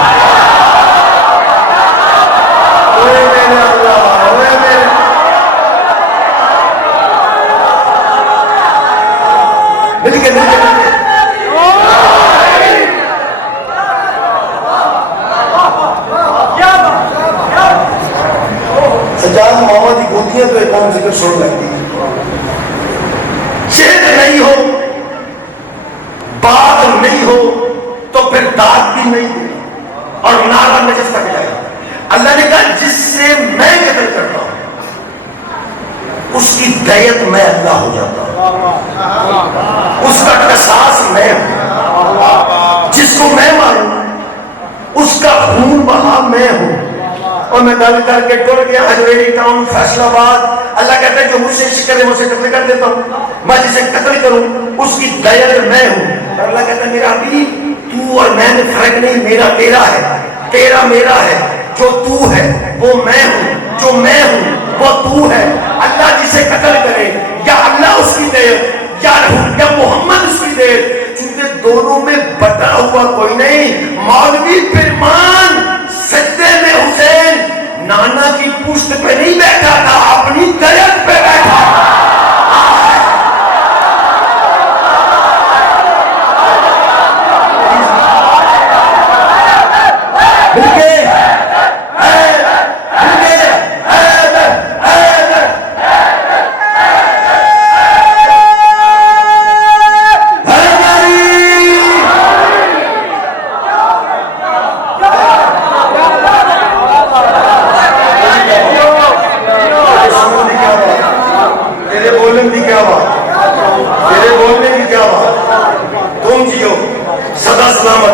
सजाद मोहम्मद की गोतियां तो एक कौन जिक्र सुन लगती है। चेत नहीं हो बात नहीं हो तो फिर दाद भी नहीं दे और नारा नजस तक जाएगा। अल्लाह ने कहा जिससे मैं कत्ल करता हूं उसकी दैयत मैं अल्लाह हो जाता हूं, उसका कसास मैं हूं, जिसको मैं मारूं उसका खून बहा मैं हूं। और मैं दल करके टुर गया हजरेरी टाउन फैसलाबाद। अल्लाह कहता है जो मुझसे इश्क करे मुझसे कत्ल कर देता हूं, मैं जिसे कत्ल करूं उसकी दैयत मैं हूं। और अल्लाह कहता है मेरा अभी तू और मैं में फर्क नहीं, मेरा तेरा है, तेरा मेरा है। जो तू है वो मैं हूं, जो मैं हूं वो तू है। अल्लाह जिसे कत्ल करे या अल्लाह उसकी दैयत या मोहम्मद उसकी दैयत, चूंकि दोनों में बटा हुआ कोई नहीं। मौलवी फिरमान सजदे में हुसैन नाना की पुश्त पे नहीं बैठा था, अपनी दैयत पे बैठा था।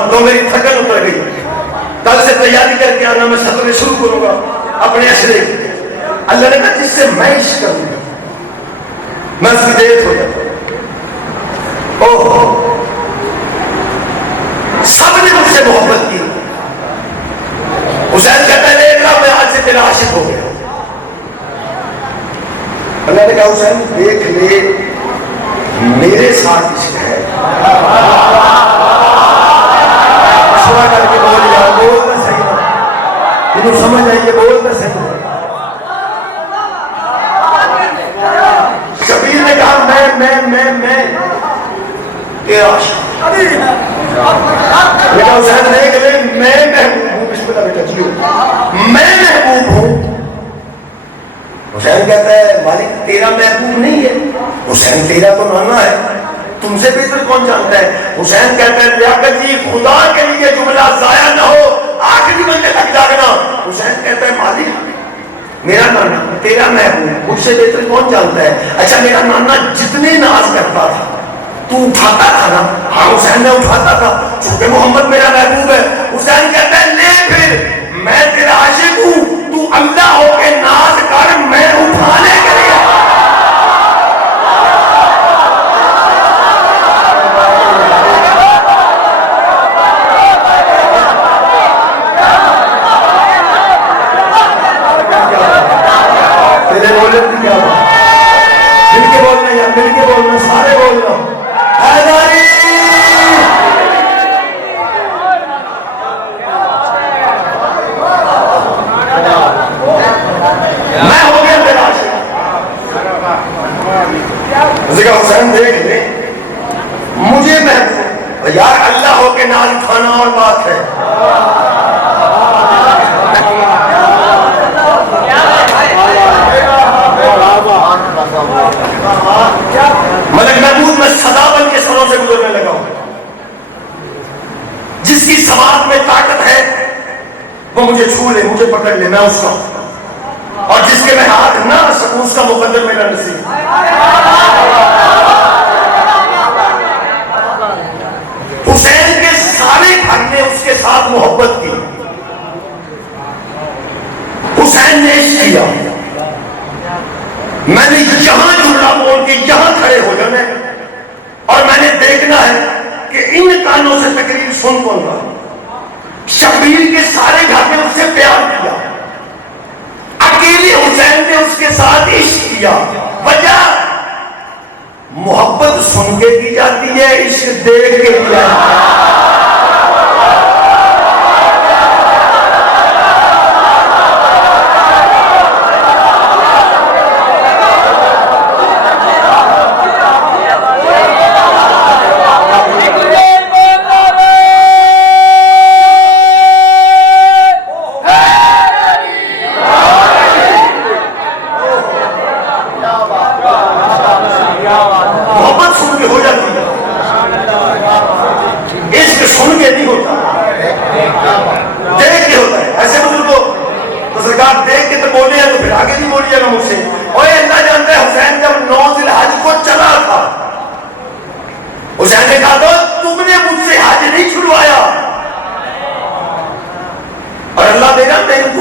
तो मेरी थकन उतर गई। कल से तैयारी करके आना, मैं सत्र शुरू करूंगा अपने असरे। अल्लाह ने कहा जिससे मैं इश्क करूंगा मैं उसकी दैयत हो जाता। ओहो सबने मुझसे मोहब्बत की। हुसैन कहता है मैं आज से तेरा आशिक हो गया। अल्लाह ने कहा हुसैन देख ले मेरे साथ इश्क है। करके बोल जाओ, बोलना सही है, तुम समझ आइए, बोलना सही है। शबीर ने कहा मैं तेरा बेटा हुसैन देख ले मैं महबूब हूं। बिस्मिल्लाह बेटा जियो, मैं महबूब हूं। हुसैन कहता है मालिक तेरा महबूब नहीं है। हुसैन तेरा तो नाना है, तुमसे बेहतर कौन जानता है। हुसैन कहता है लियाकत जी खुदा के लिए जुमला जाया ना हो, आखिरी बंदे तक जागना। हुसैन कहता है मालिक मेरा नाना तेरा महबूब, मुझसे बेहतर कौन जानता है। अच्छा मेरा नाना जितने नाज करता था तू उठाता था ना? हाँ हुसैन ने उठाता था, चूंकि मोहम्मद मेरा महबूब है। हुसैन कहता है ले फिर मैं तेरा आशिक हूं, तू अल्लाह होके नाज कर, मैं उठाने के लिए। क्या बात, मिलके बोलना यार, मिलके बोलना, सारे बोलना। हैदरी मैं हो गया तेरा आशिक। हुसैन देख ले मुझे महबूब यार, अल्लाह होके नाज उठाना और बात है। मलिक महमूद में सदाबल के सरों से गुजरने लगा हूं। जिसकी समाज में ताकत है वो मुझे छू ले, मुझे पकड़ ले, मैं उसका, और जिसके मैं हाथ ना आ सकूं उसका मुकद्दर मेरा नसीब। हुसैन के सारे घर ने उसके साथ मोहब्बत की। हुसैन ने इश्क किया। मैंने यहां जुमला बोल के यहां खड़े हो जाना है और मैंने देखना है कि इन कानों से तकरीर सुन कौन रहा। शब्बीर के सारे घर ने उससे प्यार किया, अकेले हुसैन ने उसके साथ इश्क किया। वजह मोहब्बत सुन के की जाती है, इश्क देख के की जाती है।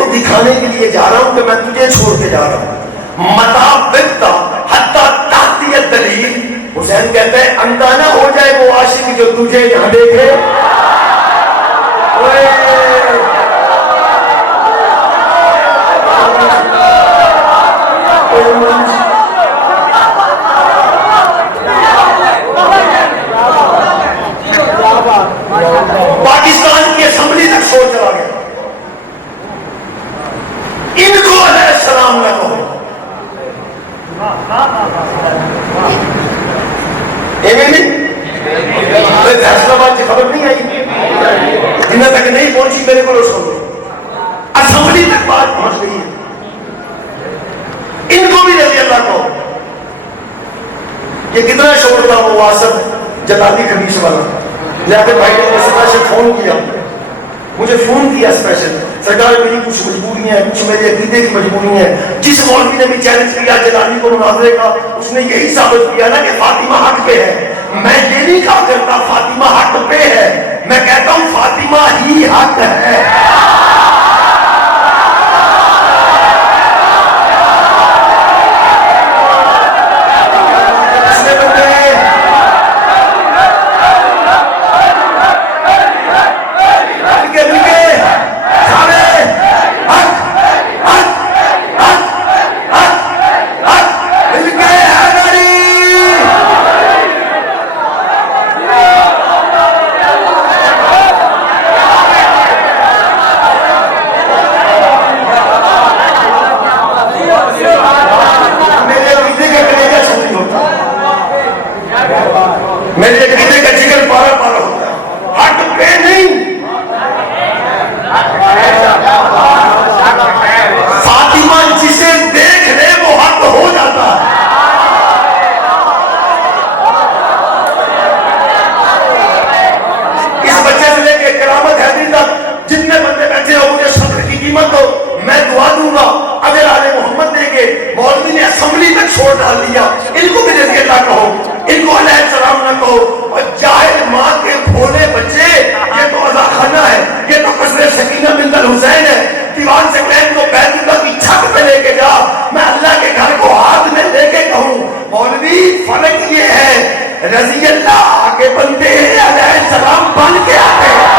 दिखाने के लिए जा रहा हूं कि मैं तुझे छोड़ के जा रहा हूं। मताबिकता हत्ता तातियत दलील। हुसैन कहते हैं अंदाना हो जाए वो आशिक जो तुझे यहां देखे। पाकिस्तान की असेंबली तक शोर चला गया। इनको अलैहिस्सलाम न कहो। फैसलाबाद की खबर नहीं आई, जिन्हें तक नहीं पहुंची मेरे को सुन लो। असेंबली तक बात पहुंच गई है। इनको भी रजी अल्लाह कहो। ये कितना शोर था वो वासफ जलाली खमीस वाला। लियाकत भाई ने मुझे से फोन किया, मुझे फोन किया स्पेशल, सरकार मेरी कुछ मजबूरी है, कुछ मेरे अकीदे की मजबूरी है। जिस मौलवी ने भी चैलेंज किया जलाली को मुनाजरे का, उसने यही साबित किया ना कि फातिमा हक पे है। मैं ये नहीं कहा करता फातिमा हक पे है, मैं कहता हूं फातिमा ही हक है। मेरे अकीदे का जिक्र पारा पारा होता है, हक पे नहीं। फातिमा जिसे देख ले वो हक हो जाता है। इस बच्चे से लेके करामत हैदरी तक जितने बंदे बैठे हो, मुझे सब्र की कीमत दो, मैं दुआ दूंगा। अगर आले मोहम्मद देंगे, मौलवी ने असेंबली तक छोड़ डाल दिया, इनको भी रज़ी अल्लाह कहो, इनको अलैहिस्सलाम न कहो। और जाहिल माँ के भोले बच्चे, ये तो अज़ाखाना है, ये तो कसरे सकीना बिंतल हुसैन है। दीवान से मैं इनको बैतुल्लाह की छत पे लेके जा, मैं अल्लाह के घर को हाथ में लेके कहूँ मौलवी फर्क ये है रज़ी अल्लाह आगे बनते हैं, अलैहिस्सलाम बन के आते हैं।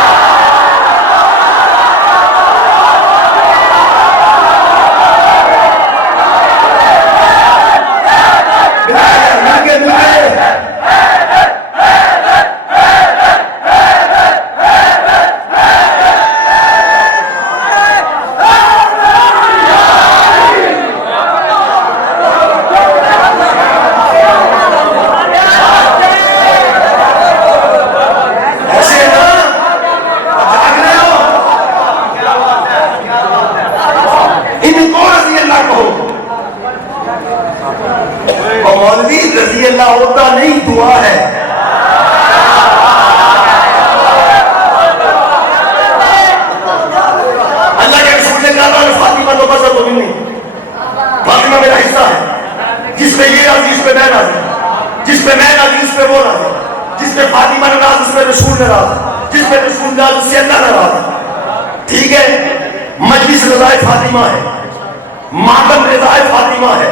मौलवी रजी अल्लाह होता नहीं, दुआ है। अल्लाह के रसूल ने कहा फातिमा तो बस तो नहीं, फातिमा मेरा हिस्सा है, जिसमें ये राजी उस पे मैं राजी, जिसमें मैं राजी उस पे वो राजी, जिसमें फातिमा नाराज उसमें रसूल नाराज, जिसमें रसूल नाराज उससे अल्लाह नाराज। ठीक है, मजलिस रज़ाए फातिमा है, मातम रज़ाए फातिमा है,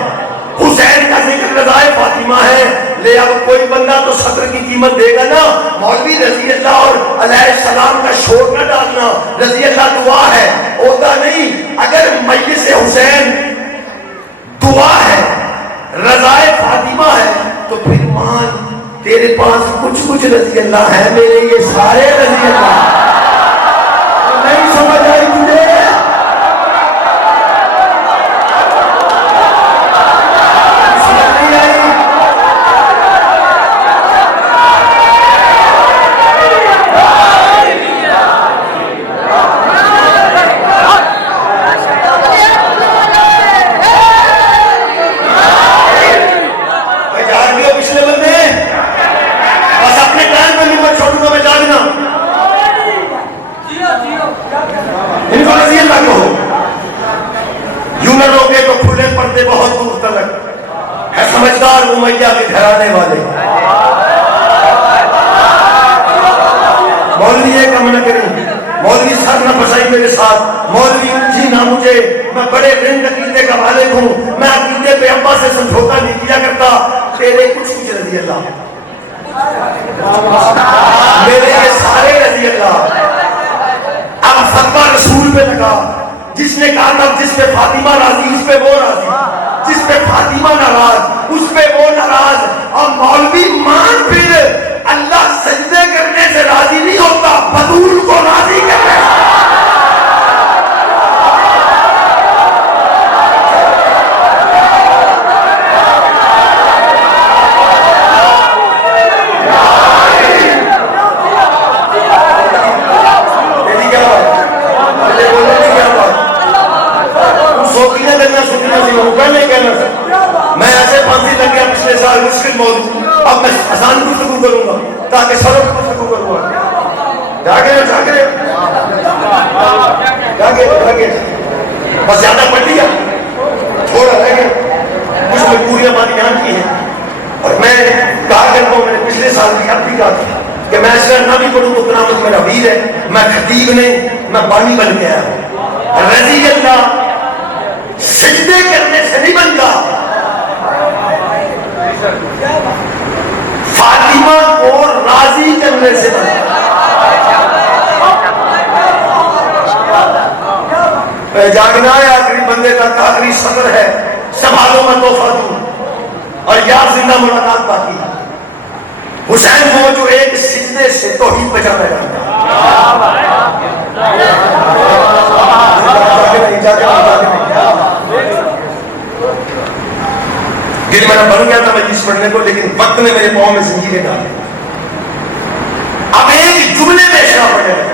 हुसैन का जिक्र रज़ाए फातिमा है। ले अब कोई बंदा तो सब्र की कीमत देगा ना। मौलवी रजी अल्लाह और अलैहिस्सलाम का शोर न डालना। रजी अल्लाह दुआ है, होता नहीं। अगर मजलिस हुसैन दुआ है, रज़ाए फातिमा है, तो फिर मान तेरे पास कुछ कुछ रजी अल्लाह है, मेरे ये सारे रजी अल्लाह। नहीं समझ आई तुझे? बहुत दूर तलक है, समझदार उमैया के घराने वाले। मौलवी ये कम न करी, मौलवी सर न फसाई मेरे साथ, मौलवी उलझी ना मुझे। मैं बड़े रिंद अकीदे का मालिक हूँ, मैं अकीदे पे अब्बा से समझौता नहीं किया करता। तेरे कुछ कुछ रजी अल्लाह, मेरे ये सारे रजी अल्लाह। अब फतवा रसूल पे लगा, जिसने कहा था जिस पे फातिमा राजी उस पे वो राजी, जिस पे फातिमा नाराज उस पे वो नाराज। और मौलवी मान फिर अल्लाह सजदे करने से राजी नहीं होता, बतूल को राजी करने। मैं ऐसे फांसी लग गया पिछले साल मुश्किल मौजूद, अब मैं आसान गुफ्तगू करूंगा ताकि सबक गुफ्तगू करूंगा। जागे जागे जागे जागे, बस ज्यादा पढ़ लिया, थोड़ा रह गया, कुछ मजबूरियां हमारी यहाँ की हैं। और मैं कहा करता हूँ, मैंने पिछले साल भी अब भी कहा कि मैं ऐसा ना भी पढ़ूँ तो करामत मेरा वीर है। मैं खतीब नहीं, मैं बानी बन गया। रजी अल्लाह सजदे करने से नहीं बनता, फातिमा को राजी करने से बनता। जागना है आखिरी बंदे तक, आखिरी सफर है, संभालो मैं तोहफा दूं और याद जिंदा मुलाकात बाकी। हुसैन वो जो एक सिजदे से तौहीद बचाना चाहता। दिल मेरा बन गया था मजलिस पढ़ने को, लेकिन वक्त ने मेरे पांव में ज़ंजीरें डाली। अब एक जुमले में इशारा पढ़ने लगा,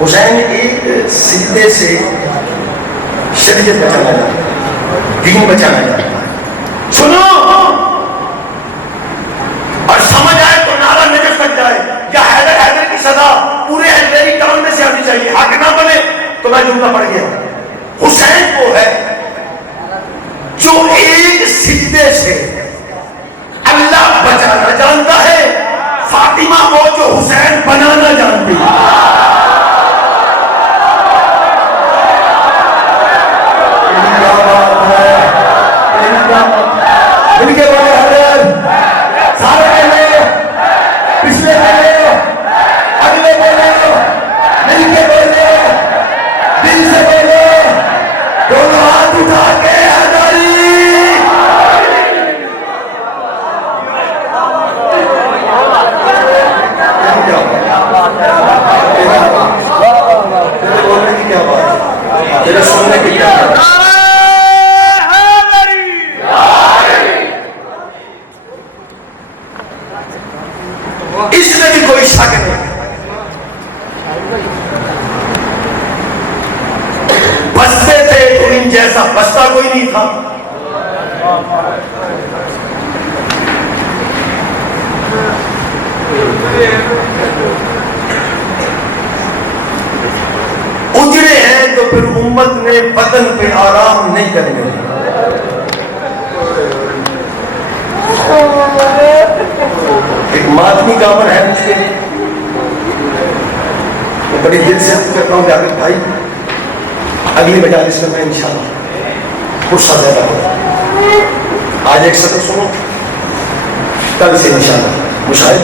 हुसैन एक सिजदे से शरीयत बचाना चाहता, दीन बचाना चाहता। सुनो और समझ आए तो नारा नजर तक जाए, या हैदर हैदर की सदा पूरे हैदरी टाउन में से आनी चाहिए। हक ना बने तो मैं जुमला पड़ गया। हुसैन वो है जो एक सिजदे से अल्लाह बचाना जानता है, फातिमा वो जो हुसैन बनाना जानती है। इनके बड़े हजर सारे पहले, पिछले पहले, अगले पहले, मिलके बोले, दिल से बोले, दोनों हाथ उठा के हजारी। तेरे बोलने की क्या बात, तेरे सुनने की क्या बात। इसमें भी कोई शक नहीं, बसते थे तो इन जैसा बसता कोई नहीं था। उम्मत ने बदन पे आराम नहीं करने दिया। एक मातमी कामर है मुझके, मैं बड़ी दिल से कहता हूँ कि आगे भाई अगली मजालिस में मैं इंशाल्लाह गुस्सा ज्यादा होगा। आज एक सदर सुनो, कल से इंशाल्लाह मुशाहिद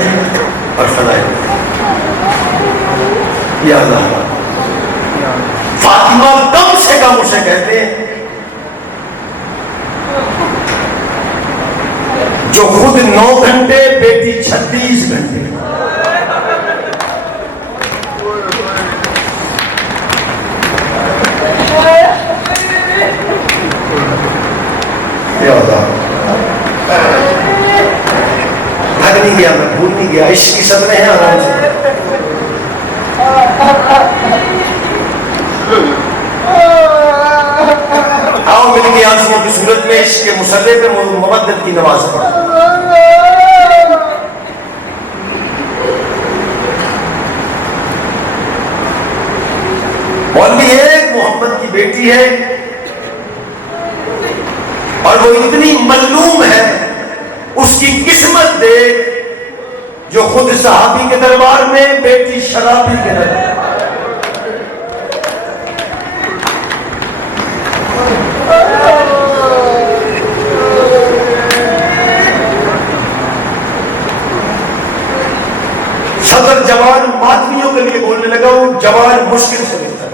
और फनाए। या अल्लाह, फातिमा कम से कम उसे कहते हैं जो खुद 9 घंटे, बेटी 36 घंटे। भाग नहीं गया, मैं भूल नहीं गया, इश्क की सदर है आराम से। आओ मिल के आंसुओं की सूरत में इश्क के मुसल्ले पे मुवद्दत की नमाज पढ़ो। मौलवी एक मोहम्मद की बेटी है और वो इतनी मजलूम है, उसकी किस्मत देख जो खुद सहाबी के दरबार में, बेटी शराबी के दरबार। सदर जवान मातमियों के लिए बोलने लगा, वो जवान मुश्किल से मिलता है।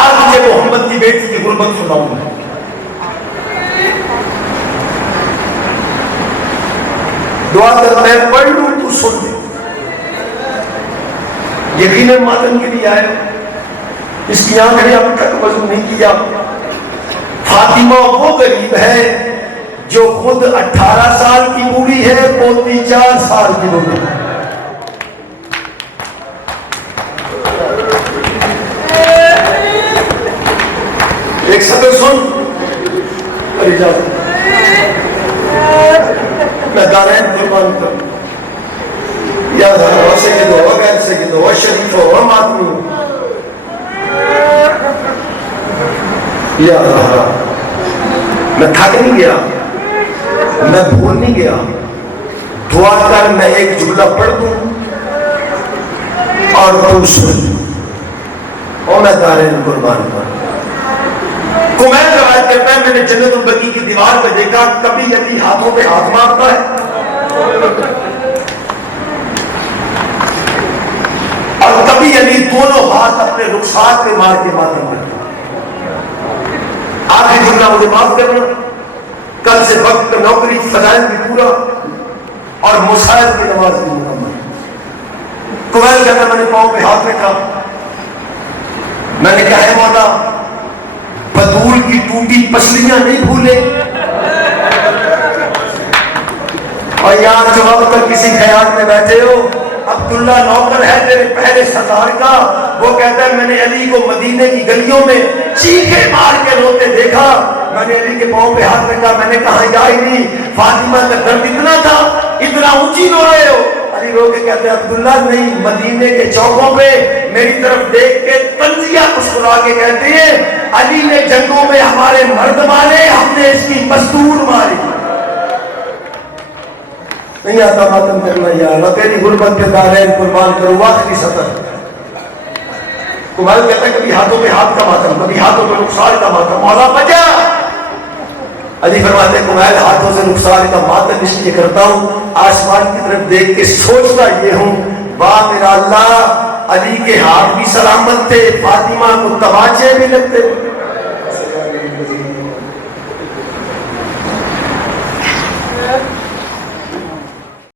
आज मुझे मोहम्मद की बेटी की गुर्बत सुनाऊंगा। दुआ कर, मैं पढ़ लूं तू सुन ले। यकीनन मातम के लिए आए, इसकी आंखें अब तक वजू नहीं किया। फातिमा वो गरीब है जो खुद 18 साल की बूढ़ी है, पोती 4 साल की बूढ़ी है। एक सदर सुन, अरे जाओ, मैं दानैन कुर्बान कर या से की दो, गैर से की दो, शरीफ हो, हम आदमी या मैं थक नहीं गया, मैं भूल नहीं गया। दुआ कर, मैं एक जुमला पढ़ दूं और तू सुन, और मैं दानैन कुर्बान कर। कुमैल रवायत करता है, मैंने जन्नतुल बकी की दीवार पे देखा, कभी यदि हाथों पे हाथ मारता है और कभी यदि दोनों हाथ अपने रुखसार पे मार के मारने लगता। आखिरी जुमला मुझे माफ करना, कल से वक्त नौकरी फजाइल भी पूरा और मुसाहिद की नमाज भी मुकम्मल। कुमैल कहता, मैंने पांव पे हाथ रखा, मैंने कहा है मौला, बतूल की टूटी पसलियां नहीं भूले। और यार जो अब तक किसी ख्याल में बैठे हो, अब्दुल्ला नौकर है तेरे पहले सरदार का, वो कहता है मैंने अली को मदीने की गलियों में चीखे मार के रोते देखा, मैंने अली के पांव पे हाथ रखा, मैंने कहा या नहीं, फातिमा का दर्द इतना था, इतना ऊंची रो रहे हो। अली रो के कहते हैं अब्दुल्ला नहीं, मदीने के चौकों पे मेरी तरफ देख के तंजिया मुस्कुरा के कहते हैं अली ने जंगों में हमारे मर्द मारे, हमने इसकी मजदूर मारी। नहीं आता मातम करना यार, मैं तेरी गुर्बत पे दानैन कुर्बान करूँ। आखिरी सतर कुमार कहता है कभी हाथों पे हाथ का मातम, कभी हाथों पे नुकसान का मातम, मौला बचा। अली फरमाते कुमार हाथों से नुकसान का मातम इसलिए करता हूँ, आसमान की तरफ देख के सोचता ये हूँ, वाह मेरा अल्लाह, अली के हाथ भी सलामत थे, फातिमा को तमाचे भी लगते।